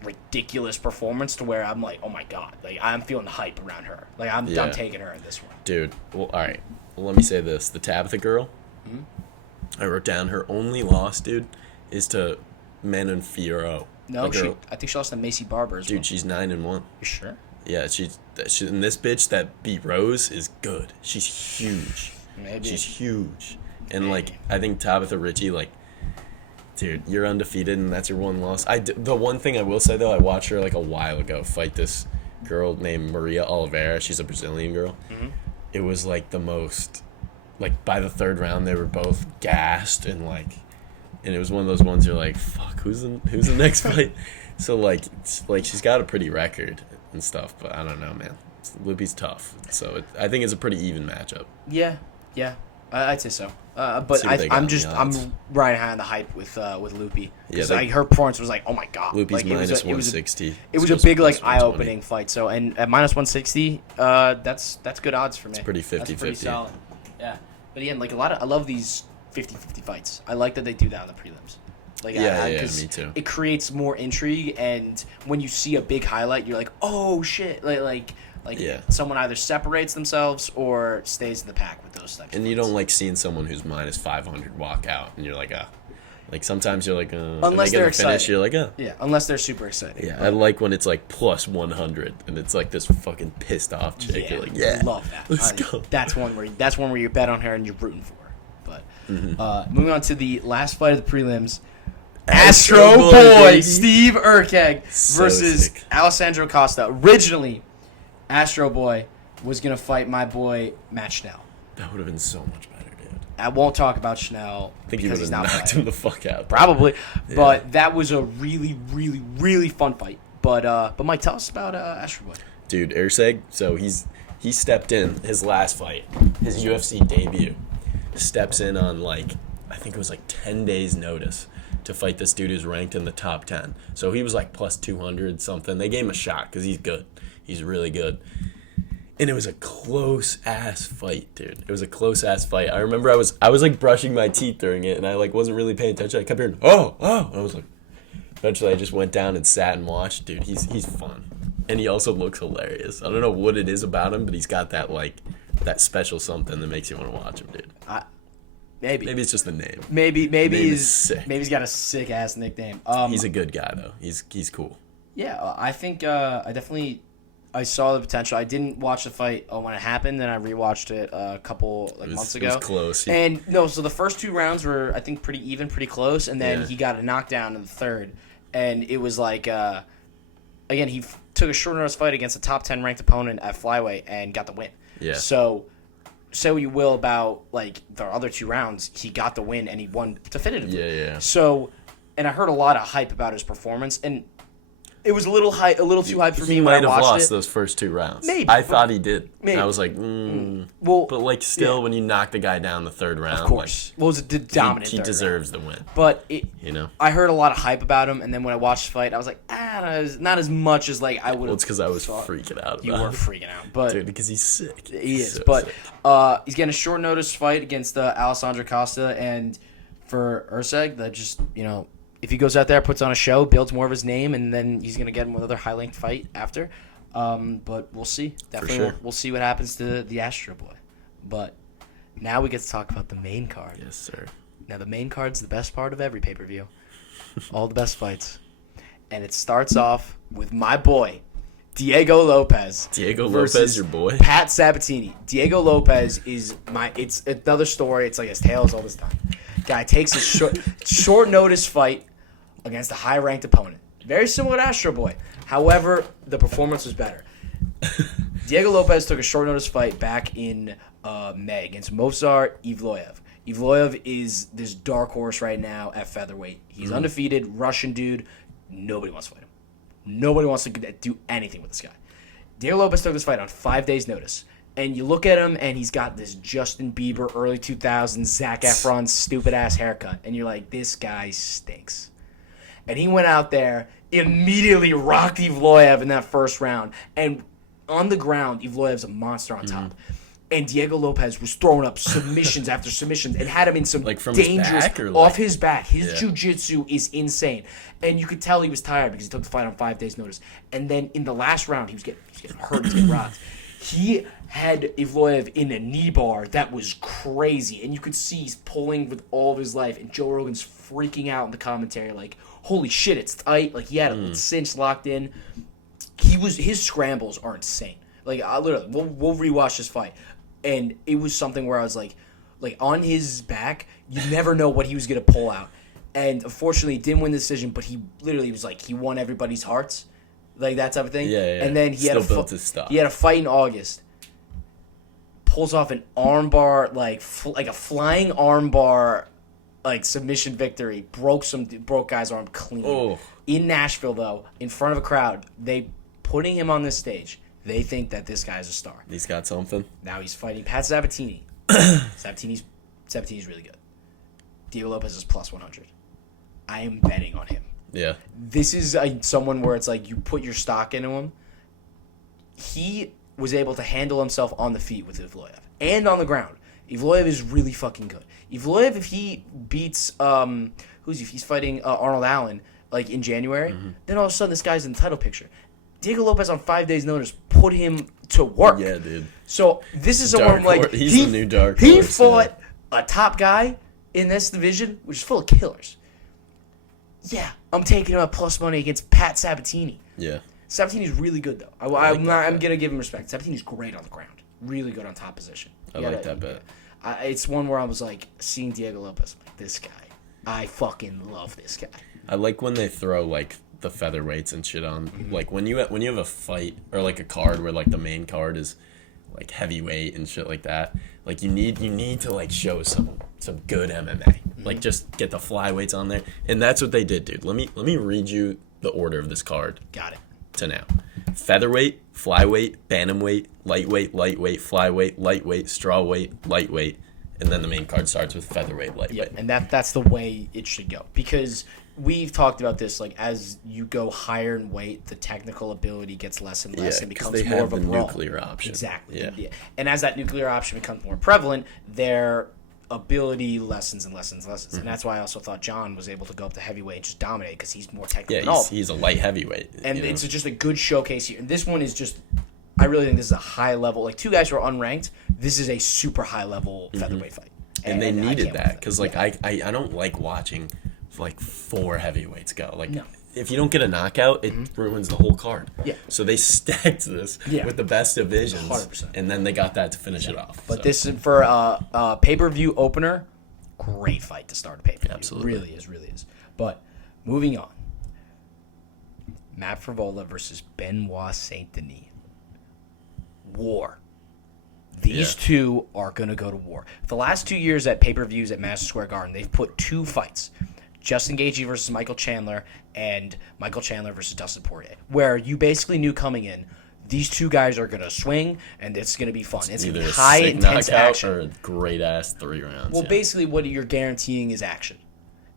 ridiculous performance to where I'm like, oh my god, I'm feeling the hype around her. I'm taking her in this one. Dude, well, all right. Well, let me say this: the Tabitha girl. Mm-hmm. I wrote down her only loss, dude, is to Manon Fiorot. No, I think she lost to Macy Barber as well. Dude, she's 9-1. You sure? Yeah, she's and this bitch that beat Rose is good. She's huge. Maybe. She's huge. And I think Tabitha Ricci, dude, you're undefeated and that's your one loss. The one thing I will say though, I watched her a while ago fight this girl named Maria Oliveira. She's a Brazilian girl. Mm-hmm. It was the most by the third round they were both gassed and it was one of those ones you're like, fuck, who's the next fight? So she's got a pretty record and stuff, but I don't know, man. Lupi's tough, so I think it's a pretty even matchup. Yeah, I'd say so. But I'm riding high on the hype with Lupi because her performance was oh my god. Lupi's minus 160. It was a big eye-opening fight. So and at minus 160, that's good odds for me. It's pretty 50-50. That's pretty solid. Yeah, but again, I love these 50-50 fights. I like that they do that on the prelims. Me too. It creates more intrigue, and when you see a big highlight, you're like, oh shit, someone either separates themselves or stays in the pack with those types. And you don't like seeing someone who's minus 500 walk out, and you're like, sometimes you're like, unless they're excited. Finish, you're like, yeah, unless they're super excited. Yeah, I like when it's plus 100, and it's this fucking pissed off chick. Yeah, you're like, yeah, love that. Let's go. That's one where you bet on her and you're rooting for her. But moving on to the last fight of the prelims. Astro Boy Steve Urkeg versus Alessandro Costa. Originally, Astro Boy was going to fight my boy Matt Schnell. That would have been so much better, dude. I won't talk about Schnell because he's not knocked him the fuck out. Probably. Yeah. But that was a really, really, really fun fight. But Mike, tell us about Astro Boy. Dude, Urkeg, so he stepped in his last fight, his UFC debut. Steps in on I think it was 10 days notice to fight this dude who's ranked in the top 10. So he was plus 200 something. They gave him a shot because he's good. He's really good. And it was a close ass fight, dude. It was a close ass fight. I remember I was brushing my teeth during it and I wasn't really paying attention. I kept hearing, oh. And I was eventually I just went down and sat and watched. Dude, he's fun. And he also looks hilarious. I don't know what it is about him, but he's got that that special something that makes you want to watch him, dude. Maybe Maybe it's just the name. Maybe is sick. Maybe he's got a sick ass nickname. He's a good guy though. He's cool. Yeah, I think I saw the potential. I didn't watch the fight when it happened, and I rewatched it a couple months ago. It was close. And no, so the first 2 rounds were I think pretty even, pretty close, and then Yeah. he got a knockdown in the third, and it was like again he took a short notice fight against a top 10 ranked opponent at flyweight and got the win. Yeah. So say what you will about like the other 2 rounds, he got the win and he won definitively. Yeah. So, and I heard a lot of hype about his performance, and it was a little too hype for me when I watched it. He might have lost those first 2 rounds. Maybe. I thought he did. Maybe. I was like, Well, but like still, when you knock the guy down the third round, of course. Well, it was a dominant he third deserves the win. But I I heard a lot of hype about him, and then when I watched the fight, I was like, not as much as like I would have. Well, it's because I was freaking out about You were freaking out, but dude, because he's sick. he is. So But sick. he's getting a short notice fight against Alessandro Costa, and for Urseg, that just if he goes out there, puts on a show, builds more of his name, and then he's gonna get another high-ranked fight after. But we'll see. Definitely, sure. we'll see what happens to the Astro Boy. But now we get to talk about the main card. Yes, sir. Now the main card's the best part of every pay-per-view. All the best fights, and it starts off with my boy, Diego Lopez. Diego Lopez, your boy. Pat Sabatini. Diego Lopez is it's another story. It's like his tales all this time. Guy takes a short notice fight against a high-ranked opponent. Very similar to Astro Boy. However, the performance was better. Diego Lopez took a short notice fight back in May against Movsar Evloev. Evloev is this dark horse right now at featherweight. He's undefeated, Russian dude. Nobody wants to fight him. Nobody wants to do anything with this guy. Diego Lopez took this fight on 5 days' notice. And you look at him, and he's got this Justin Bieber, early 2000s, Zac Efron, stupid-ass haircut. And you're like, this guy stinks. And he went out there, immediately rocked Evloev in that first round. And on the ground, Evloev's a monster on top. And Diego Lopez was throwing up submissions after submissions and had him in some Like from dangerous his back or off his back. His jiu-jitsu is insane. And you could tell he was tired because he took the fight on 5 days' notice. And then in the last round, he was getting hurt, he was getting rocked. He had Evloev in a knee bar that was crazy. And you could see he's pulling with all of his life. And Joe Rogan's freaking out in the commentary like, holy shit, it's tight. Like, he had it cinched, locked in. His scrambles are insane. Like, literally, we'll rewatch this fight. And it was something where I was like on his back, you never know what he was going to pull out. And unfortunately, he didn't win the decision, but he literally was like, he won everybody's hearts. Like that type of thing. Yeah. And then he had a fight in August. Pulls off an armbar, like a flying armbar, like submission victory. Broke guy's arm clean. Oh. In Nashville, though, in front of a crowd, they putting him on this stage. They think that this guy's a star. He's got something. Now he's fighting Pat Sabatini. Sabatini's really good. Diego Lopez is plus 100. I am betting on him. Yeah. This is someone where it's like you put your stock into him. He was able to handle himself on the feet with Evloev and on the ground. Evloev is really fucking good. Evloev, if he beats he's fighting Arnold Allen like in January, then all of a sudden this guy's in the title picture. Diego Lopez on 5 days' notice put him to work. Yeah, dude. So this is someone like he's the new dark He horse, fought a top guy in this division, which is full of killers. Yeah, I'm taking him at plus money against Pat Sabatini. Yeah. Sabatini's really good though. I'm gonna give him respect. Sabatini's great on the ground, really good on top position. I like that bet. It's one where I was like seeing Diego Lopez. I'm like, this guy, I fucking love this guy. I like when they throw like the featherweights and shit on. Like when you have a fight or like a card where like the main card is like heavyweight and shit like that. Like you need to like show some good MMA. Like just get the flyweights on there, and that's what they did, dude. Let me read you the order of this card. Got it. To now: featherweight, flyweight, bantamweight, lightweight, flyweight, lightweight, strawweight, lightweight, and then the main card starts with featherweight, lightweight. Yeah, and that's the way it should go, because we've talked about this. Like as you go higher in weight, the technical ability gets less and less, and becomes more of a brawl. Nuclear option. Exactly. Yeah. And as that nuclear option becomes more prevalent, their ability lessens and lessens and lessens. And that's why I also thought John was able to go up to heavyweight and just dominate, because he's more technical than all. He's a light heavyweight. And it's just a good showcase here. And this one is just, I really think this is a high level. Like two guys who are unranked, this is a super high level featherweight fight. And they I needed can't that wait because, for like, I don't like watching, like, 4 heavyweights go. Like, No. if you don't get a knockout, it ruins the whole card. Yeah. So they stacked this with the best divisions. 100%. And then they got that to finish it off. But this is for a pay-per-view opener. Great fight to start a pay-per-view. Absolutely. Really is. But moving on. Matt Frevola versus Benoit Saint Denis. War. These two are going to go to war. The last 2 years at pay-per-views at Madison Square Garden, they've put 2 fights. Justin Gaethje versus Michael Chandler and Michael Chandler versus Dustin Poirier, where you basically knew coming in, these 2 guys are going to swing, and it's going to be fun. It's going to be high, intense action. Or a great-ass 3 rounds. Well, basically what you're guaranteeing is action.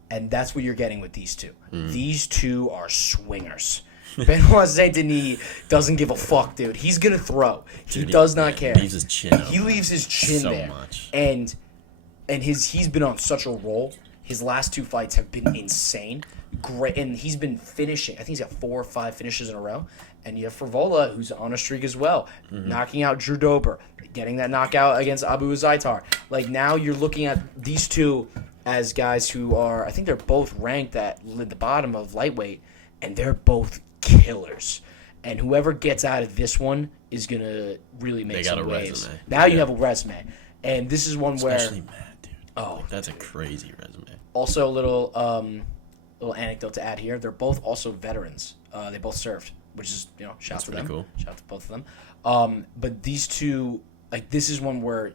And that's what you're getting with these 2. These 2 are swingers. Benoit Saint Denis doesn't give a fuck, dude. He's going to throw. He does not care. He leaves his chin He leaves his chin so there. much. And he's been on such a roll. His last 2 fights have been insane. Great. And he's been finishing. I think he's got 4 or 5 finishes in a row. And you have Frevola, who's on a streak as well, knocking out Drew Dober, getting that knockout against Abu Azaitar. Like, now you're looking at these 2 as guys who are, I think they're both ranked at the bottom of lightweight, and they're both killers. And whoever gets out of this one is going to really make some waves. Resume. Now you have a resume. And this is one Especially where... Matt, dude. Oh, Like, that's a crazy resume. Also, a little anecdote to add here. They're both also veterans. They both served, which is, shout out to them. Cool. Shout out to both of them. But these 2, like, this is one where,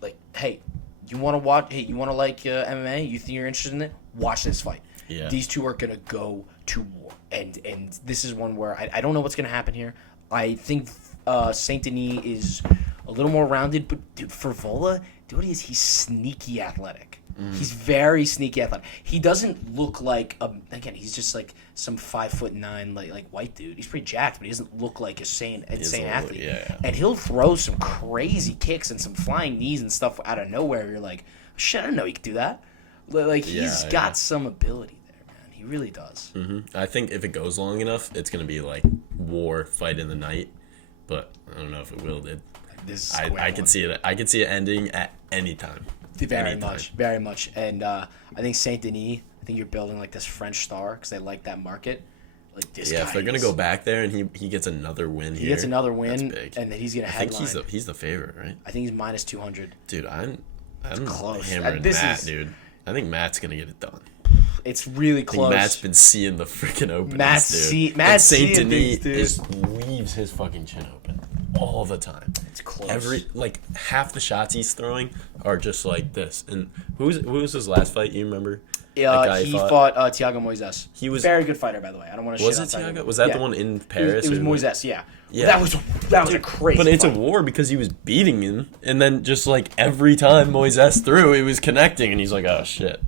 like, hey, you want to watch? Hey, you want to like MMA? You think you're interested in it? Watch this fight. Yeah. These 2 are gonna go to war, and this is one where I don't know what's gonna happen here. I think Saint Denis is a little more rounded, but dude, Frevola, dude, he's sneaky athletic. He's very sneaky athletic. He doesn't look like again. He's just like some 5'9" like white dude. He's pretty jacked, but he doesn't look like insane athlete. Yeah. And he'll throw some crazy kicks and some flying knees and stuff out of nowhere. You're like, shit, I didn't know he could do that. Like, he's got some ability there, man. He really does. I think if it goes long enough, it's going to be like war, fight in the night. But I don't know if it will, dude. I could see it. I could see it ending at any time. Very much. And I think Saint Denis, I think you're building like this French star because they like that market. Like this guy. Yeah, if they're gonna go back there and he gets another win here. He gets another win, that's big. and then he's gonna headline. I think he's the favorite, right? I think he's minus 200. Dude, I'm close. hammering Matt, dude. I think Matt's gonna get it done. It's really close. I think Matt's been seeing the freaking openings, Matt's Saint seeing Denis things, dude. leaves his fucking chin open all the time. It's close. Half the shots he's throwing are just like this. And who was his last fight? You remember? He fought Thiago Moises. He was very good fighter, by the way. I don't want to. Was it Thiago? Was that the one in Paris? It was Moises. Yeah. Yeah. That was a crazy. But it's fight. a war because he was beating him, and then just like every time Moises threw, he was connecting, and he's like, "Oh shit."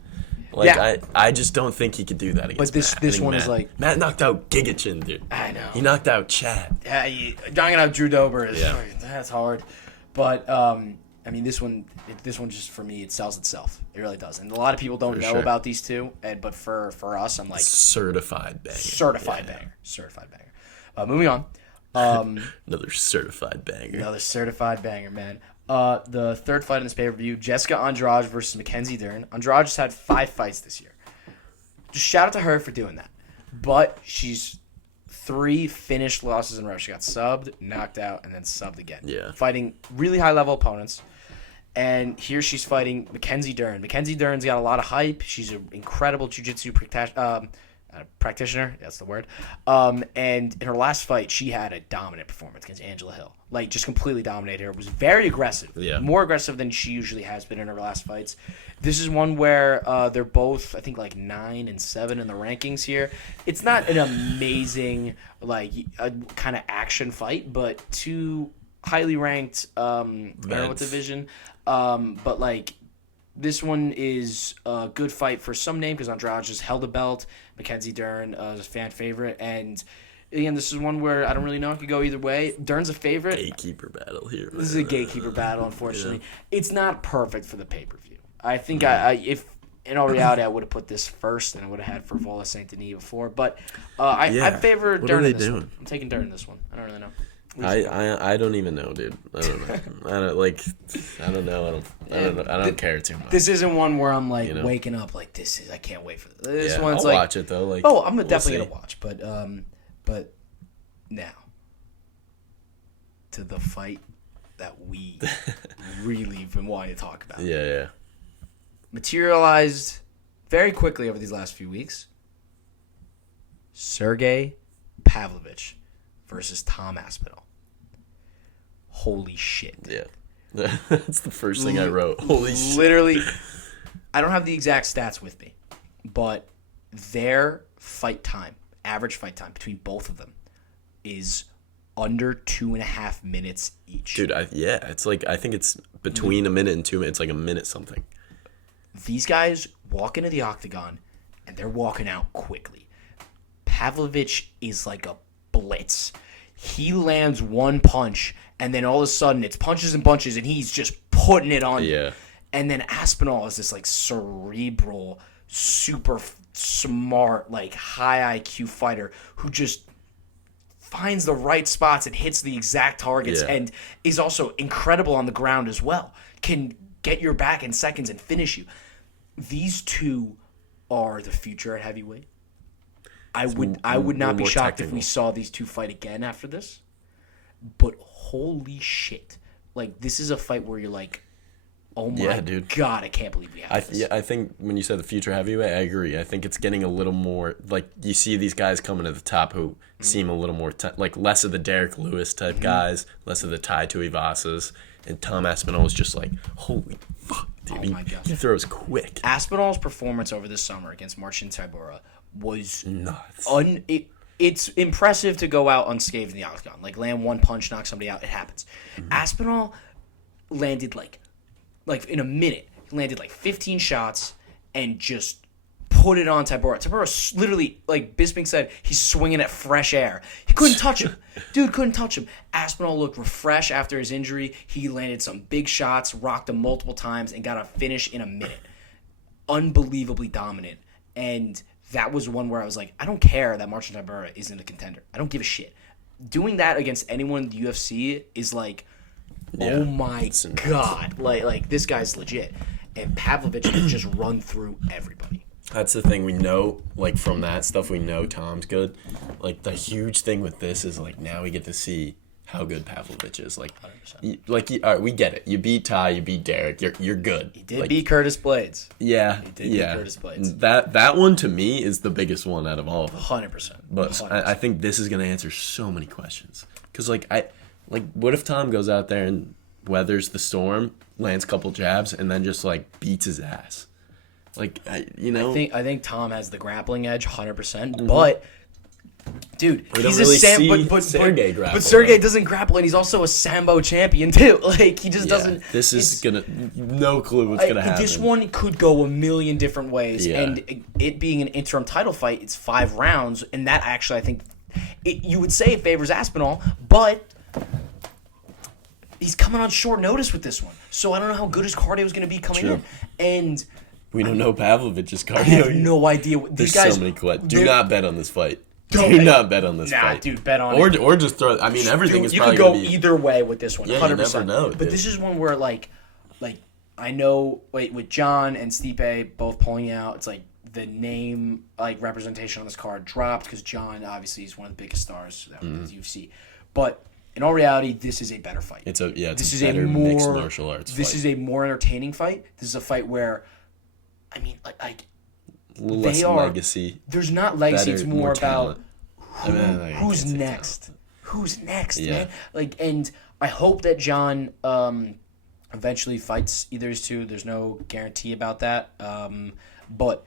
I just don't think he could do that against Matt. This one is like Matt knocked out Gigachin, dude. I know. He knocked out Chad. Yeah, knocking out Drew Dober that's hard. But I mean, this one just for me, it sells itself. It really does. And a lot of people don't know about these 2. But for us, I'm like certified banger. Certified banger. Moving on. Another certified banger, man. The third fight in this pay-per-view, Jessica Andrade versus Mackenzie Dern. Andrade just had 5 fights this year. Just shout out to her for doing that. But she's 3 finished losses in a row. She got subbed, knocked out, and then subbed again. Yeah. Fighting really high-level opponents. And here she's fighting Mackenzie Dern. Mackenzie Dern's got a lot of hype. She's an incredible jiu-jitsu practitioner. That's the word. And in her last fight, she had a dominant performance against Angela Hill. Like, just completely dominated her. Was very aggressive. Yeah. More aggressive than she usually has been in her last fights. This is one where they're both, I think, like 9 and 7 in the rankings here. It's not an amazing, kind of action fight, but 2 highly ranked middleweight division. But, like, this one is a good fight for some name because Andrade just held a belt. Mackenzie Dern is a fan favorite. And, again, this is one where I don't really know. It could go either way. Dern's a favorite. Gatekeeper battle here. This is a gatekeeper battle, unfortunately. Yeah. It's not perfect for the pay-per-view. I think if in all reality, I would have put this first and I would have had Frevola Saint Denis before. But I favor Dern in this one. I'm taking Dern in this one. I don't really know. I don't even know, dude. I don't know. I don't know. I don't care too much. This isn't one where I'm like waking up like I can't wait for this. This one's I'll like, watch it though. Like, I'm definitely gonna watch. But now to the fight that we really have been wanting to talk about. Yeah. Materialized very quickly over these last few weeks. Sergey Pavlovich versus Tom Aspinall. Holy shit. Yeah. That's the first thing I wrote. Holy shit. Literally, I don't have the exact stats with me, but their fight time, average fight time between both of them is under 2.5 minutes each. Dude, it's like, I think it's between a minute and 2 minutes, like a minute something. These guys walk into the octagon, and they're walking out quickly. Pavlovich is like a blitz. He lands one punch, and then all of a sudden it's punches and bunches, and he's just putting it on you. Yeah. And then Aspinall is this like cerebral, super smart, like high IQ fighter who just finds the right spots and hits the exact targets, and is also incredible on the ground as well. Can get your back in seconds and finish you. These two are the future at heavyweight. I would not be shocked if we saw these two fight again after this. But holy shit. Like, this is a fight where you're like, oh my God, I can't believe we have this. I think when you said the future heavyweight, I agree. I think it's getting a little more, like, you see these guys coming to the top who seem a little more, like, less of the Derek Lewis type guys, less of the Tai Tuivasas, and Tom Aspinall is just like, holy fuck, dude. Oh my God. He throws quick. Aspinall's performance over this summer against Marcin Tybura was nuts. It's impressive to go out unscathed in the octagon. Like, land one punch, knock somebody out. It happens. Aspinall landed, like in a minute, he landed, 15 shots and just put it on Tybura. Tybura literally, like Bisping said, he's swinging at fresh air. He couldn't touch him. Dude couldn't touch him. Aspinall looked refreshed after his injury. He landed some big shots, rocked him multiple times, and got a finish in a minute. Unbelievably dominant. And that was one where I was like, I don't care that Marcin Tybura isn't a contender. I don't give a shit. Doing that against anyone in the UFC is like, oh my God. Like this guy's legit. And Pavlovich can just run through everybody. That's the thing we know, like, from that stuff, we know Tom's good. Like, the huge thing with this is, like, now we get to see how good Pavlovich is. Like, all right, we get it. You beat Ty, you beat Derek, you're good. He did beat Curtis Blades. Yeah, he did beat Curtis Blades. That one, to me, is the biggest one out of all of them. 100%. But 100%. I think this is going to answer so many questions. Because, what if Tom goes out there and weathers the storm, lands a couple jabs, and then just, beats his ass? I think Tom has the grappling edge 100%, but dude, he's really Sergey grapple. But Sergey doesn't grapple, and he's also a Sambo champion too. Like, he just doesn't. This is no clue what's gonna happen. This one could go a million different ways, and it being an interim title fight, it's 5 rounds, and that actually I think you would say it favors Aspinall, but he's coming on short notice with this one, so I don't know how good his cardio is going to be coming in, and. We don't know Pavlovich's cardio. I have no idea. There's so many questions. Do not bet on this fight. Do not bet on this fight. Nah, dude, bet on it. Or just throw. I mean, everything is probably going to be... You could go either way with this one, 100%. You never know. But this is one where, I know, with John and Stipe both pulling out, it's like the name, representation on this card dropped because John, obviously, is one of the biggest stars that was UFC. But in all reality, this is a better fight. It's a better mixed martial arts fight. This is a more entertaining fight. This is a fight where... I mean, less legacy. There's not legacy. It's more about who's next. Talent. Who's next, man? And I hope that John eventually fights either of these two. There's no guarantee about that. But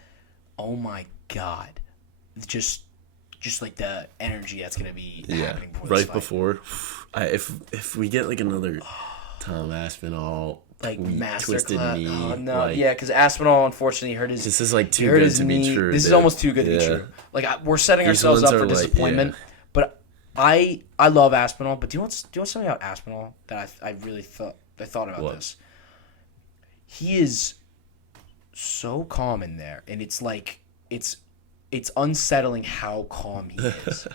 oh my God, just the energy that's gonna be happening before this fight. Before, if we get another Tom Aspinall. Twisted knee. Oh, no. Because Aspinall, unfortunately, hurt his... This is, too good to be true. This is almost too good to be true. We're setting ourselves up for disappointment. But I love Aspinall. But do you want something about Aspinall that I really thought about this? He is so calm in there. And it's it's unsettling how calm he is.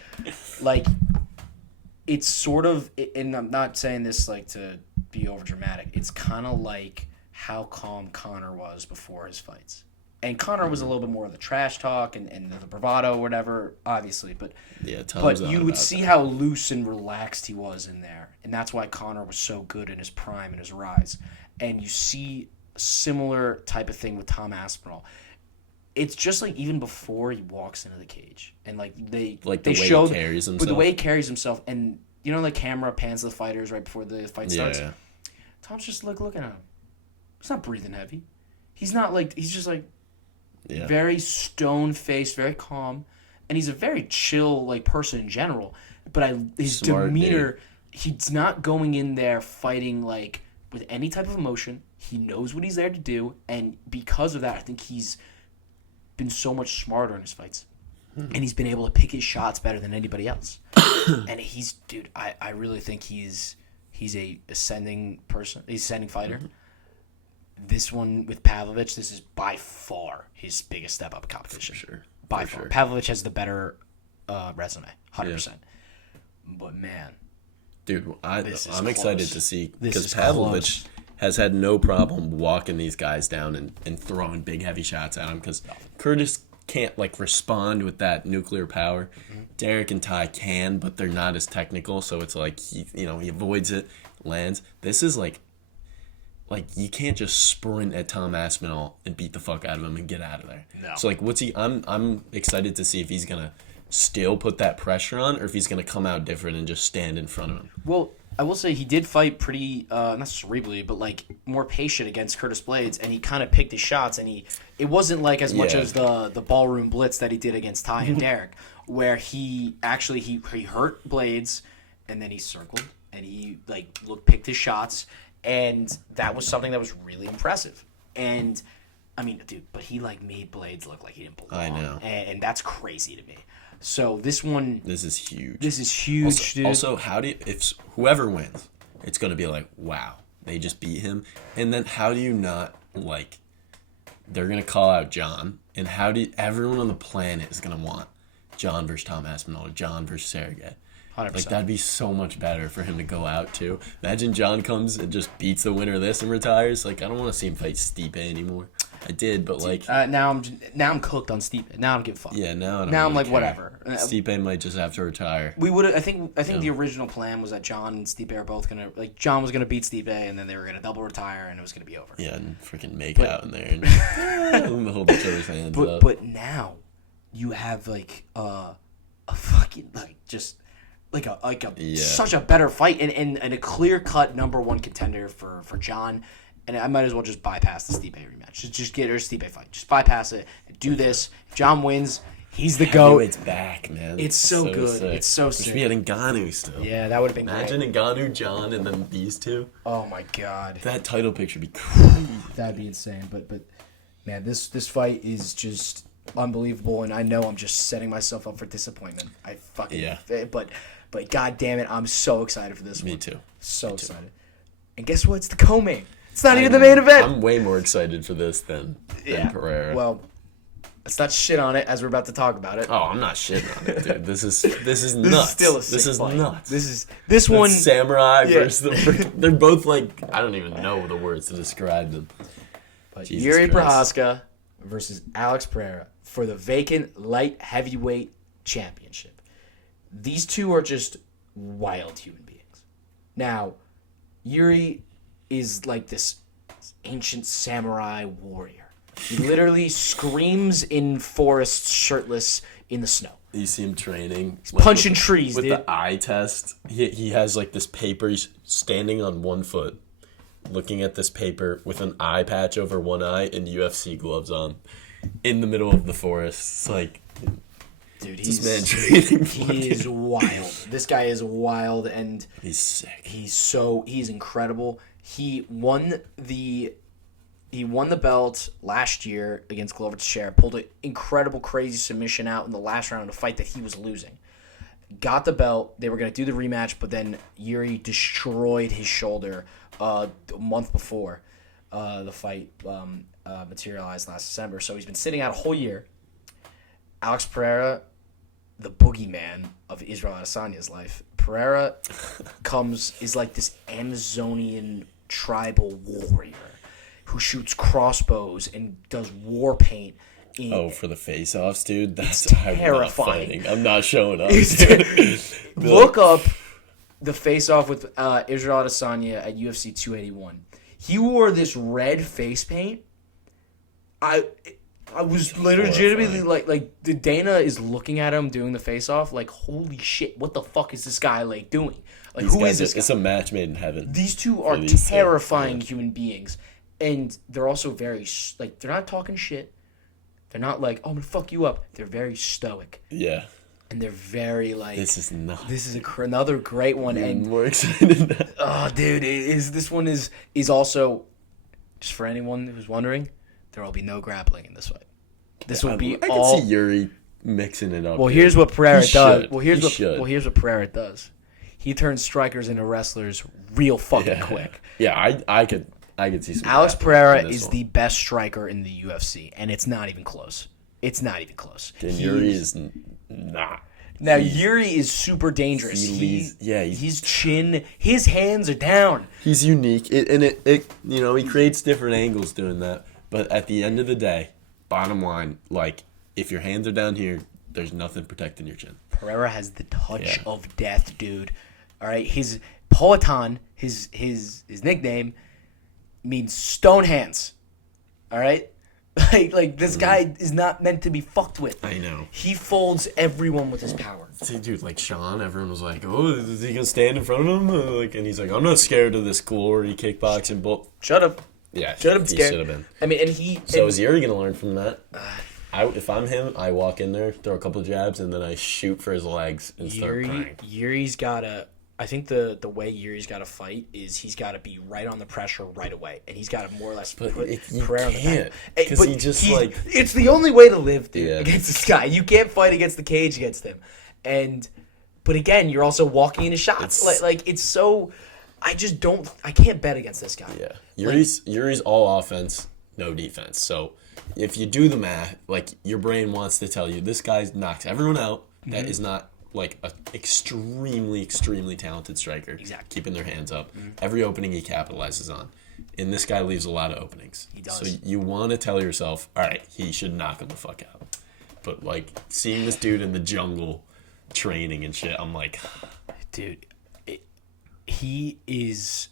it's sort of, and I'm not saying this like to be over dramatic. It's kind of like how calm Conor was before his fights. And Conor was a little bit more of the trash talk and the bravado or whatever, obviously. But you would see how loose and relaxed he was in there. And that's why Conor was so good in his prime and his rise. And you see a similar type of thing with Tom Aspinall. It's just like even before he walks into the cage. And like they show he carries himself. With the way he carries himself. And you know the camera pans the fighters right before the fight starts? Yeah. Tom's just like looking at him. He's not breathing heavy. He's not like, he's just like, very stone-faced, very calm, and he's a very chill like person in general. But his smart demeanor, dude. He's not going in there fighting like with any type of emotion. He knows what he's there to do, and because of that, I think he's been so much smarter in his fights, and he's been able to pick his shots better than anybody else. And I really think he's a ascending person. He's an ascending fighter. Mm-hmm. This one with Pavlovich, this is by far his biggest step up competition. For sure. By far. Sure. Pavlovich has the better resume, 100%. Yeah. But man, dude, I'm excited to see because Pavlovich has had no problem walking these guys down and throwing big heavy shots at him because Curtis can't like respond with that nuclear power. Mm-hmm. Derek and Ty can, but they're not as technical, so it's like he avoids it, lands. This is like you can't just sprint at Tom Aspinall and beat the fuck out of him and get out of there. No. So like I'm excited to see if he's gonna still put that pressure on or if he's gonna come out different and just stand in front of him. Well, I will say he did fight pretty not cerebrally, but like more patient against Curtis Blades, and he kind of picked his shots, and it wasn't like as much as the ballroom blitz that he did against Ty and Derek, where he hurt Blades and then he circled and he picked his shots. And that was something that was really impressive. And, I mean, dude, but he, made Blades look like he didn't belong. I know. And that's crazy to me. So this one... This is huge. Dude. Also, if whoever wins, it's going to be like, wow, they just beat him. And then how do you not, they're going to call out John. And everyone on the planet is going to want John versus Tom Aspinall or John versus Sergey. 100%. That'd be so much better for him to go out too. Imagine John comes and just beats the winner of this and retires. I don't want to see him fight Stipe anymore. I did, but now I'm cooked on Stipe. Now I'm getting fucked. Yeah, now I'm really whatever. Stipe might just have to retire. We would. I think the original plan was that John and Stipe are both gonna John was gonna beat Stipe and then they were gonna double retire and it was gonna be over. Yeah, and freaking make out in there and hold each other's hands up. But now you have a fucking just. Such a better fight and a clear-cut number one contender for John. And I might as well just bypass the Stipe rematch. Just get her Stipe fight. Just bypass it. Do this. If John wins, he's the GOAT. It's back, man. It's so good. Sick. It's so sick. We had Ngannou still. Yeah, that would have been Imagine great. Ngannou, John, and then these two. Oh, my God. That title picture would be crazy. That'd be insane. But man, this fight is just unbelievable. And I know I'm just setting myself up for disappointment. But God damn it, I'm so excited for this one. Me too. So excited. And guess what? It's the co-main. It's not even the main event. I'm way more excited for this than Pereira. Well, let's not shit on it as we're about to talk about it. Oh, I'm not shitting on it, dude. This is nuts. This is nuts. This one Samurai versus the they're both I don't even know the words to describe them. But Yuri Prochazka versus Alex Pereira for the vacant light heavyweight championship. These two are just wild human beings. Now, Yuri is like this ancient samurai warrior. He literally screams in forests shirtless in the snow. You see him training. He's punching trees, with dude. The eye test. He has this paper. He's standing on one foot, looking at this paper with an eye patch over one eye and UFC gloves on in the middle of the forest. It's dude, this man training. He is wild. This guy is wild, and he's sick. He's incredible. He won the belt last year against Glover Teixeira. Pulled an incredible, crazy submission out in the last round of a fight that he was losing. Got the belt. They were going to do the rematch, but then Yuri destroyed his shoulder a month before the fight materialized last December. So he's been sitting out a whole year. Alex Pereira, the boogeyman of Israel Adesanya's life, Pereira is like this Amazonian tribal warrior who shoots crossbows and does war paint. For the face-offs, dude? That's terrifying. I'm not showing up. Look up the face-off with Israel Adesanya at UFC 281. He wore this red face paint. I was legitimately like the Dana is looking at him doing the face-off like, holy shit, what the fuck is this guy like doing? Like, who is this guy? It's a match made in heaven. These two are terrifying human beings, and they're also very like, they're not talking shit. They're not like, oh, I'm gonna fuck you up. They're very stoic. Yeah. And they're very like, this is another great one. I'm more excited now. Oh, dude, this one is also, just for anyone who's wondering, there will be no grappling in this fight. This will be I all. can see Yuri mixing it up. Well, here's what Pereira does. Here's what Pereira does. He turns strikers into wrestlers real fucking quick. Yeah, I could see some. Alex Pereira is the best striker in the UFC, and it's not even close. It's not even close. And Yuri is not. Now, Yuri is super dangerous. His chin, his hands are down. He's unique, he creates different angles doing that. But at the end of the day, bottom line, like, if your hands are down here, there's nothing protecting your chin. Pereira has the touch of death, dude. All right, his Poatan, his nickname, means stone hands. All right, like this guy is not meant to be fucked with. I know. He folds everyone with his power. See, dude, like Sean, everyone was like, "Oh, is he gonna stand in front of him?" And he's like, "I'm not scared of this glory kickboxing." But shut up. Yeah, should have scared. Should have been. I mean, is Yuri gonna learn from that? If I'm him, I walk in there, throw a couple of jabs, and then I shoot for his legs and start crying. Yuri's gotta. I think the way Yuri's got to fight is he's got to be right on the pressure right away, and he's got to more or less put Pereira on the back. Because he just it's the only way to live, dude, against this guy. You can't fight against the cage against him, but again, you're also walking into shots. It's so. I can't bet against this guy. Yeah, Yuri's all offense, no defense. So if you do the math, like, your brain wants to tell you this guy knocks everyone out. That is not like an extremely, extremely talented striker. Exactly. Keeping their hands up. Every opening he capitalizes on. And this guy leaves a lot of openings. He does. So you want to tell yourself, all right, he should knock him the fuck out. But, like, seeing this dude in the jungle training and shit, I'm like... Dude, he is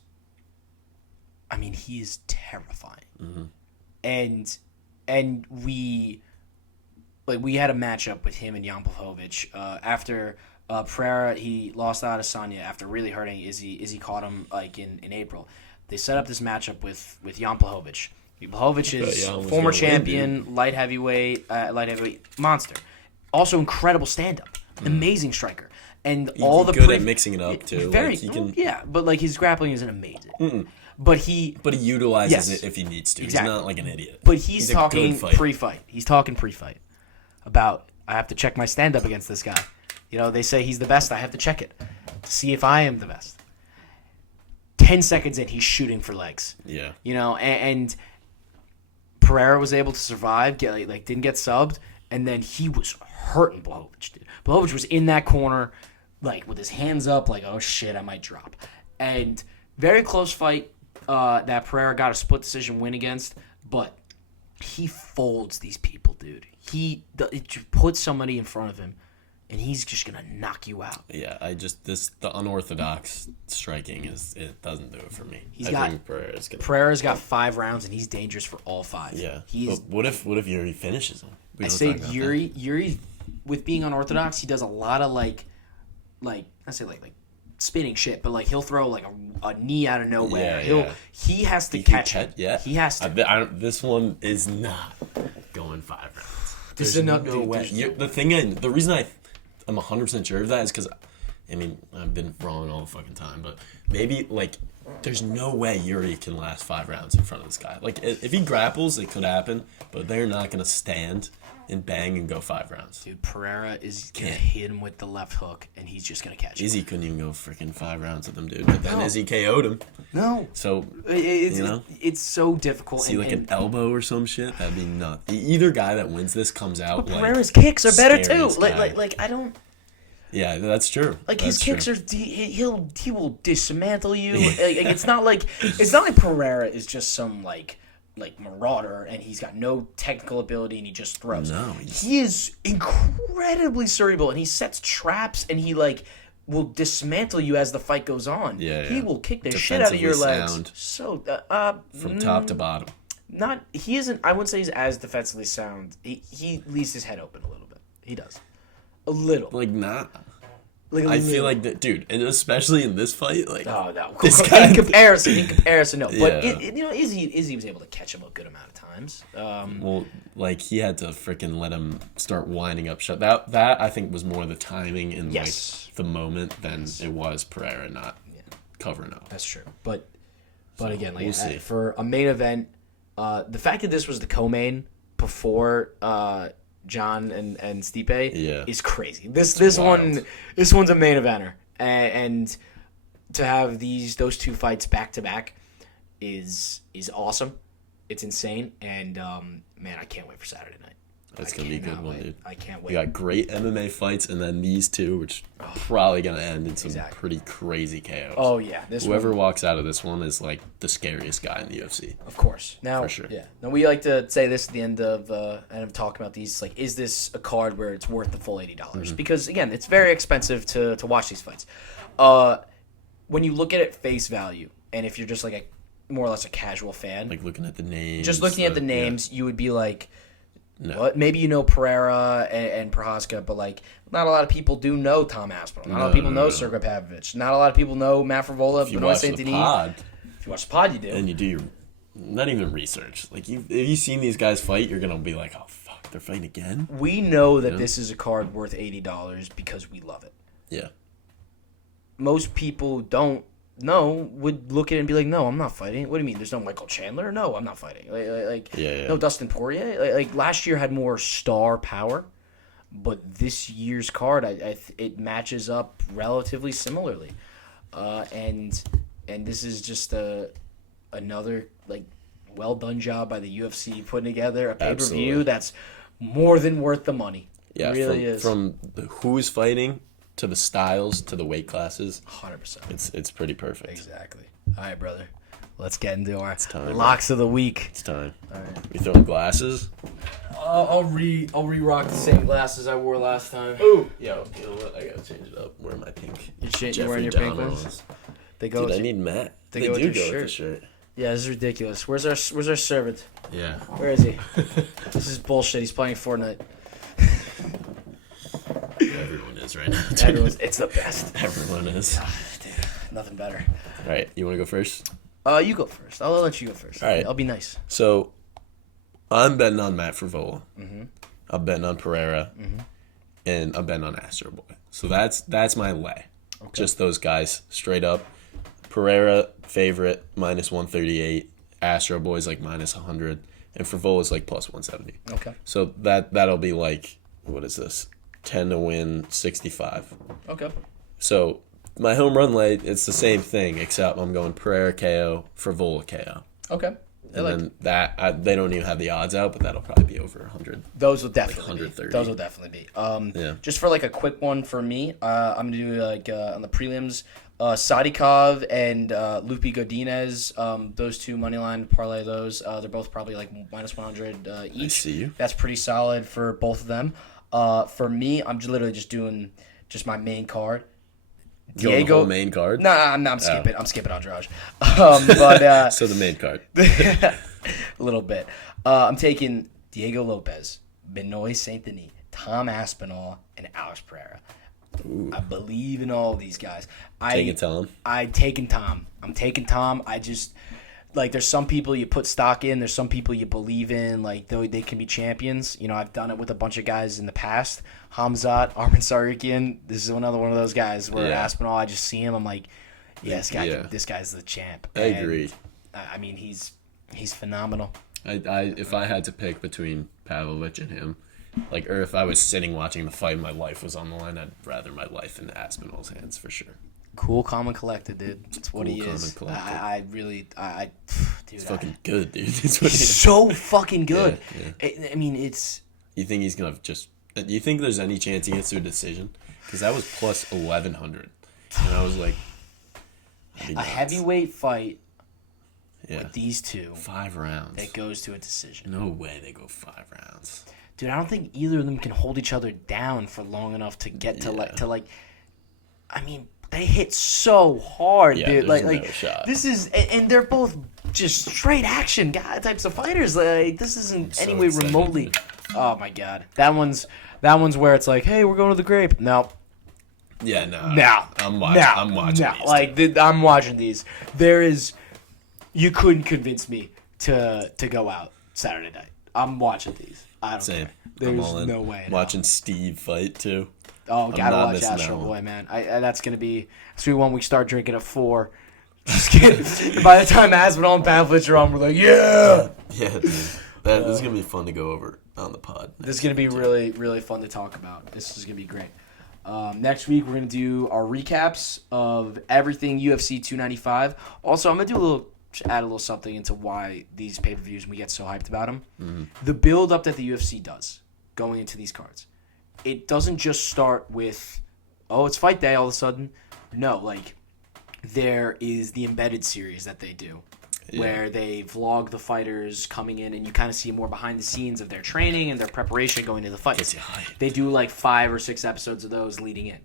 terrifying. Mm-hmm. And we had a matchup with him and Jan Blachowicz after Pereira, he lost to Adesanya after really hurting Izzy caught him like in April. They set up this matchup with Jan Blachowicz. Blachowicz is former champion, light heavyweight monster. Also incredible stand-up, amazing striker. And he's good at mixing it up too. Very, but like his grappling isn't amazing. But he utilizes it if he needs to. Exactly. He's not like an idiot. But he's talking pre-fight. He's talking pre-fight about, I have to check my stand-up against this guy. You know, they say he's the best. I have to check it to see if I am the best. 10 seconds in, he's shooting for legs. Yeah. You know, and Pereira was able to survive, didn't get subbed, and then he was hurting Blachowicz, dude. Blachowicz was in that corner, like, with his hands up, like, oh shit, I might drop. And very close fight that Pereira got a split decision win against, but he folds these people, dude. It puts somebody in front of him, and he's just gonna knock you out. Yeah, the unorthodox striking it doesn't do it for me. Pereira's got 5 rounds, and he's dangerous for all 5. Yeah. But what if Yuri finishes him? I say Yuri, with being unorthodox, he does a lot of like spinning shit, but like he'll throw like a knee out of nowhere. He has to catch it. Yeah, he has to. This one is not going 5 rounds. There's no way. The reason I'm 100% sure of that is because, I mean, I've been wrong all the fucking time, but maybe like there's no way Yuri can last 5 rounds in front of this guy. Like, if he grapples, it could happen, but they're not gonna stand and bang and go 5 rounds. Dude, Pereira is gonna hit him with the left hook, and he's just gonna catch him. Izzy couldn't even go freaking 5 rounds with him, dude. But then Izzy KO'd him. No. So it's so difficult. See, like an elbow or some shit, that'd be nuts. Either guy that wins this comes out. But Pereira's kicks are better too. Like I don't. Yeah, that's true. Like that's his kicks true. are he will dismantle you. Like, it's not like Pereira is just some like marauder and he's got no technical ability and he just throws. No, he is incredibly cerebral and he sets traps and he like will dismantle you as the fight goes on. He will kick the shit out of your legs. Sound. So From top to bottom. He isn't. I wouldn't say he's as defensively sound. He leaves his head open a little bit. He does. A little. Like not. Like I feel like that, dude, and especially in this fight, like oh no, this guy, in comparison, no. But Yeah. Izzy was able to catch him a good amount of times. Well, like he had to freaking let him start winding up shut. That I think was more the timing and Yes. like the moment than it was Pereira not covering up. That's true. But again, like we'll see. for a main event, the fact that this was the co-main before John and Stipe is crazy. This one's a main eventer, and to have those two fights back to back is awesome. It's insane, and man, I can't wait for Saturday night. That's gonna be a good one, dude. I can't wait. We got great MMA fights, and then these two, which probably gonna end in some Exactly. pretty crazy chaos. Oh yeah, Whoever walks out of this one is like the scariest guy in the UFC. Of course. Now, For sure. yeah. Now we like to say this at the end of talking about these. Like, is this a card where it's worth the full $80? Mm-hmm. Because again, it's very expensive to watch these fights. When you look at it face value, and if you're just like more or less a casual fan, Like looking at the names. just looking at the names, you would be like, No. what? Maybe you know Pereira and Prohaska, but like not a lot of people do know Tom Aspinall. Not a lot of people know Sergey Pavlovich. Not a lot of people know Matt Frivola, If you Benoit watch the Saint-Denis. pod, If you watch the pod, you do. and you do your not even research. Like if you've seen these guys fight, you're gonna be like, oh fuck, they're fighting again. We know that Yeah. this is a card worth $80 because we love it. Yeah. Most people don't know, would look at it and be like, no, I'm not fighting. What do you mean? There's no Michael Chandler? No, I'm not fighting. Yeah. No Dustin Poirier? Like last year had more star power, but this year's card, it matches up relatively similarly. And this is just another like well done job by the UFC putting together a pay-per-view Absolutely. that's more than worth the money. Yeah, it really is. From who's fighting to the styles to the weight classes, 100%. it's pretty perfect. Exactly. All right, brother. Let's get into our time, locks of the week. It's time. All right. We throwing glasses? I'll re-rock the same glasses I wore last time. Ooh. Yo, you know what? I gotta change it up. Wear my pink. You're wearing your pink Dahmer ones? ones. They go. Dude, I need Matt. they They go with do your go with the shirt. shirt. Yeah, this is ridiculous. Where's our servant? Yeah. Where is he? This is bullshit. He's playing Fortnite. Everyone is right now. It's the best. Everyone is. Dude, nothing better. All right, you want to go first? You go first. I'll let you go first. All right. I'll be nice. So, I'm betting on Matt Frivola. Mm-hmm. I'm betting on Pereira. Mm-hmm. And I'm betting on Astro Boy. So that's my lay. Okay. Just those guys, straight up. Pereira, favorite, minus 138. Astro Boy's like minus 100. And Frivola's like plus 170. Okay. So that'll be like, what is this? 10 to win, 65. Okay. So my home run lay, it's the same thing, except I'm going Pereira KO, Frivola KO. Okay. And then they don't even have the odds out, but that'll probably be over 100. Those will definitely be. 130. Those will definitely be. Yeah. Just for like a quick one for me, I'm gonna do like on the prelims, Sadikov and Lupi Godinez. Those two money line parlay those. They're both probably like minus 100 each. I see you. That's pretty solid for both of them. For me, I'm literally just doing just my main card. Going the whole main card? Nah, I'm skipping. I'm skipping Andrade. But So the main card. a little bit. I'm taking Diego Lopez, Benoit Saint-Denis, Tom Aspinall, and Alex Pereira. Ooh. I believe in all of these guys. Take it, tell him. I'm taking Tom. I just like there's some people you put stock in. There's some people you believe in. Like they can be champions. You know, I've done it with a bunch of guys in the past. Hamzat, Arman Sarikian. This is another one of those guys where Aspinall. I just see him. I'm like, this guy's the champ. I agree. I mean, he's phenomenal. If I had to pick between Pavlovich and him, like, or if I was sitting watching the fight and my life was on the line, I'd rather my life in Aspinall's hands for sure. Cool, calm, and collected, dude. That's what he Cool, calm, is. and collected. I really, dude. It's fucking good, dude. It's what He's so fucking good. Yeah. I mean, it's. You think he's gonna just Do you think there's any chance he gets to a decision? Because that was plus 1,100. And I was like... A heavyweight fight Yeah. with these two. 5 rounds. It goes to a decision. No way they go 5 rounds. Dude, I don't think either of them can hold each other down for long enough to get to like. I mean, they hit so hard, Yeah, dude. there's Like no shot. this is, and they're both just straight action guy types of fighters. Like this isn't so any way excited. remotely. Oh my god, that one's where it's like, hey, we're going to the grape. No, Yeah, no. I'm watching these. Like I'm watching these. There is, you couldn't convince me to go out Saturday night. I'm watching these. I don't Same. care. I'm There's all in. no way. in Watching Steve fight, too. hell. Oh, gotta not watch missing that Astro one. Boy, man. That's gonna be one we start drinking at 4. Just kidding. By the time Aspinall and pamphlets are on, we're like, yeah. Yeah, dude. This is going to be fun to go over on the pod. This is gonna be really, really fun to talk about. This is gonna be great. Next week we're gonna do our recaps of everything UFC 295. Also, I'm gonna add a little something into why these pay-per-views and we get so hyped about them. Mm-hmm. The build-up that the UFC does going into these cards. It doesn't just start with, oh, it's fight day all of a sudden. No, like, there is the embedded series that they do where they vlog the fighters coming in and you kind of see more behind the scenes of their training and their preparation going to the fights. They do like 5 or 6 episodes of those leading in.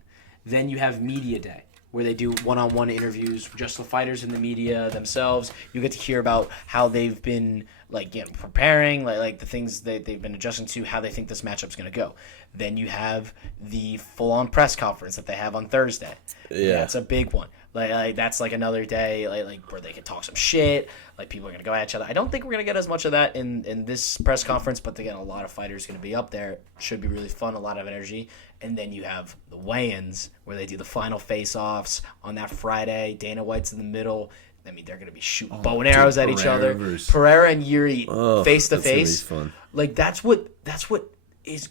Then you have media day, where they do one-on-one interviews, just the fighters and the media themselves. You get to hear about how they've been preparing, like the things they've been adjusting to, how they think this matchup's going to go. Then you have the full-on press conference that they have on Thursday. Yeah. That's a big one. Like that's like another day like where they can talk some shit. Like people are going to go at each other. I don't think we're going to get as much of that in this press conference, but again, a lot of fighters going to be up there. Should be really fun, a lot of energy. And then you have the weigh-ins where they do the final face-offs on that Friday. Dana White's in the middle. I mean, they're going to be shooting bow and arrows at each other. Pereira and Yuri face-to-face. Fun. Like, that's what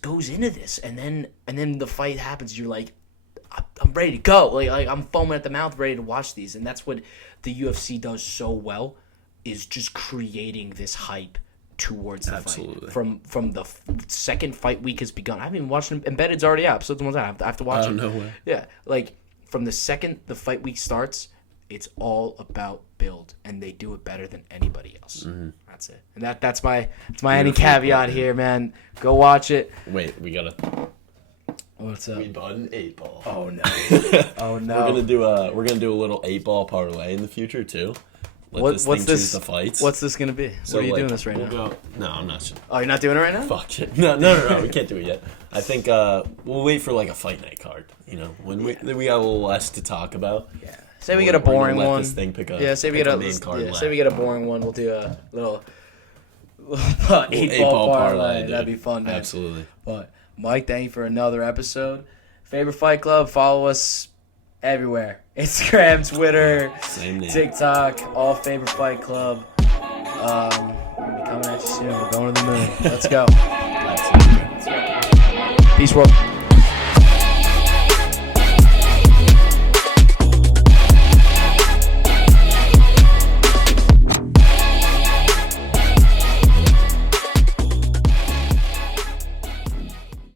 goes into this. And then the fight happens. You're like, I'm ready to go. Like I'm foaming at the mouth, ready to watch these. And that's what the UFC does so well, is just creating this hype towards the fight. From the second fight week has begun. I haven't even watched Embedded's already out. Episode 1's out. I have to watch it. No way. Yeah, like from the second the fight week starts, it's all about build, and they do it better than anybody else. Mm-hmm. That's it. And that's my any caveat here, man. Go watch it. Wait, we gotta. What's up? We bought an 8-ball. Oh no! Oh no! We're gonna do a little 8-ball parlay in the future too. What's this? The fights. What's this gonna be? So what are you doing this right now? No, I'm not sure. Oh, you're not doing it right now? Fuck it. No. We can't do it yet. I think we'll wait for like a fight night card. You know, when we got a little less to talk about. Yeah. Say we get a boring one. This thing pick up. Yeah. Say we get a main card. Yeah. Say we get a boring one. We'll do a little 8-ball parlay. Dude. That'd be fun, man. Absolutely. But Mike, thank you for another episode. Faber Fight Club. Follow us everywhere. Instagram, Twitter, Same name. TikTok, all Faber Fight Club. We're going to be coming at you soon. We're going to the moon. Let's go. Peace, world.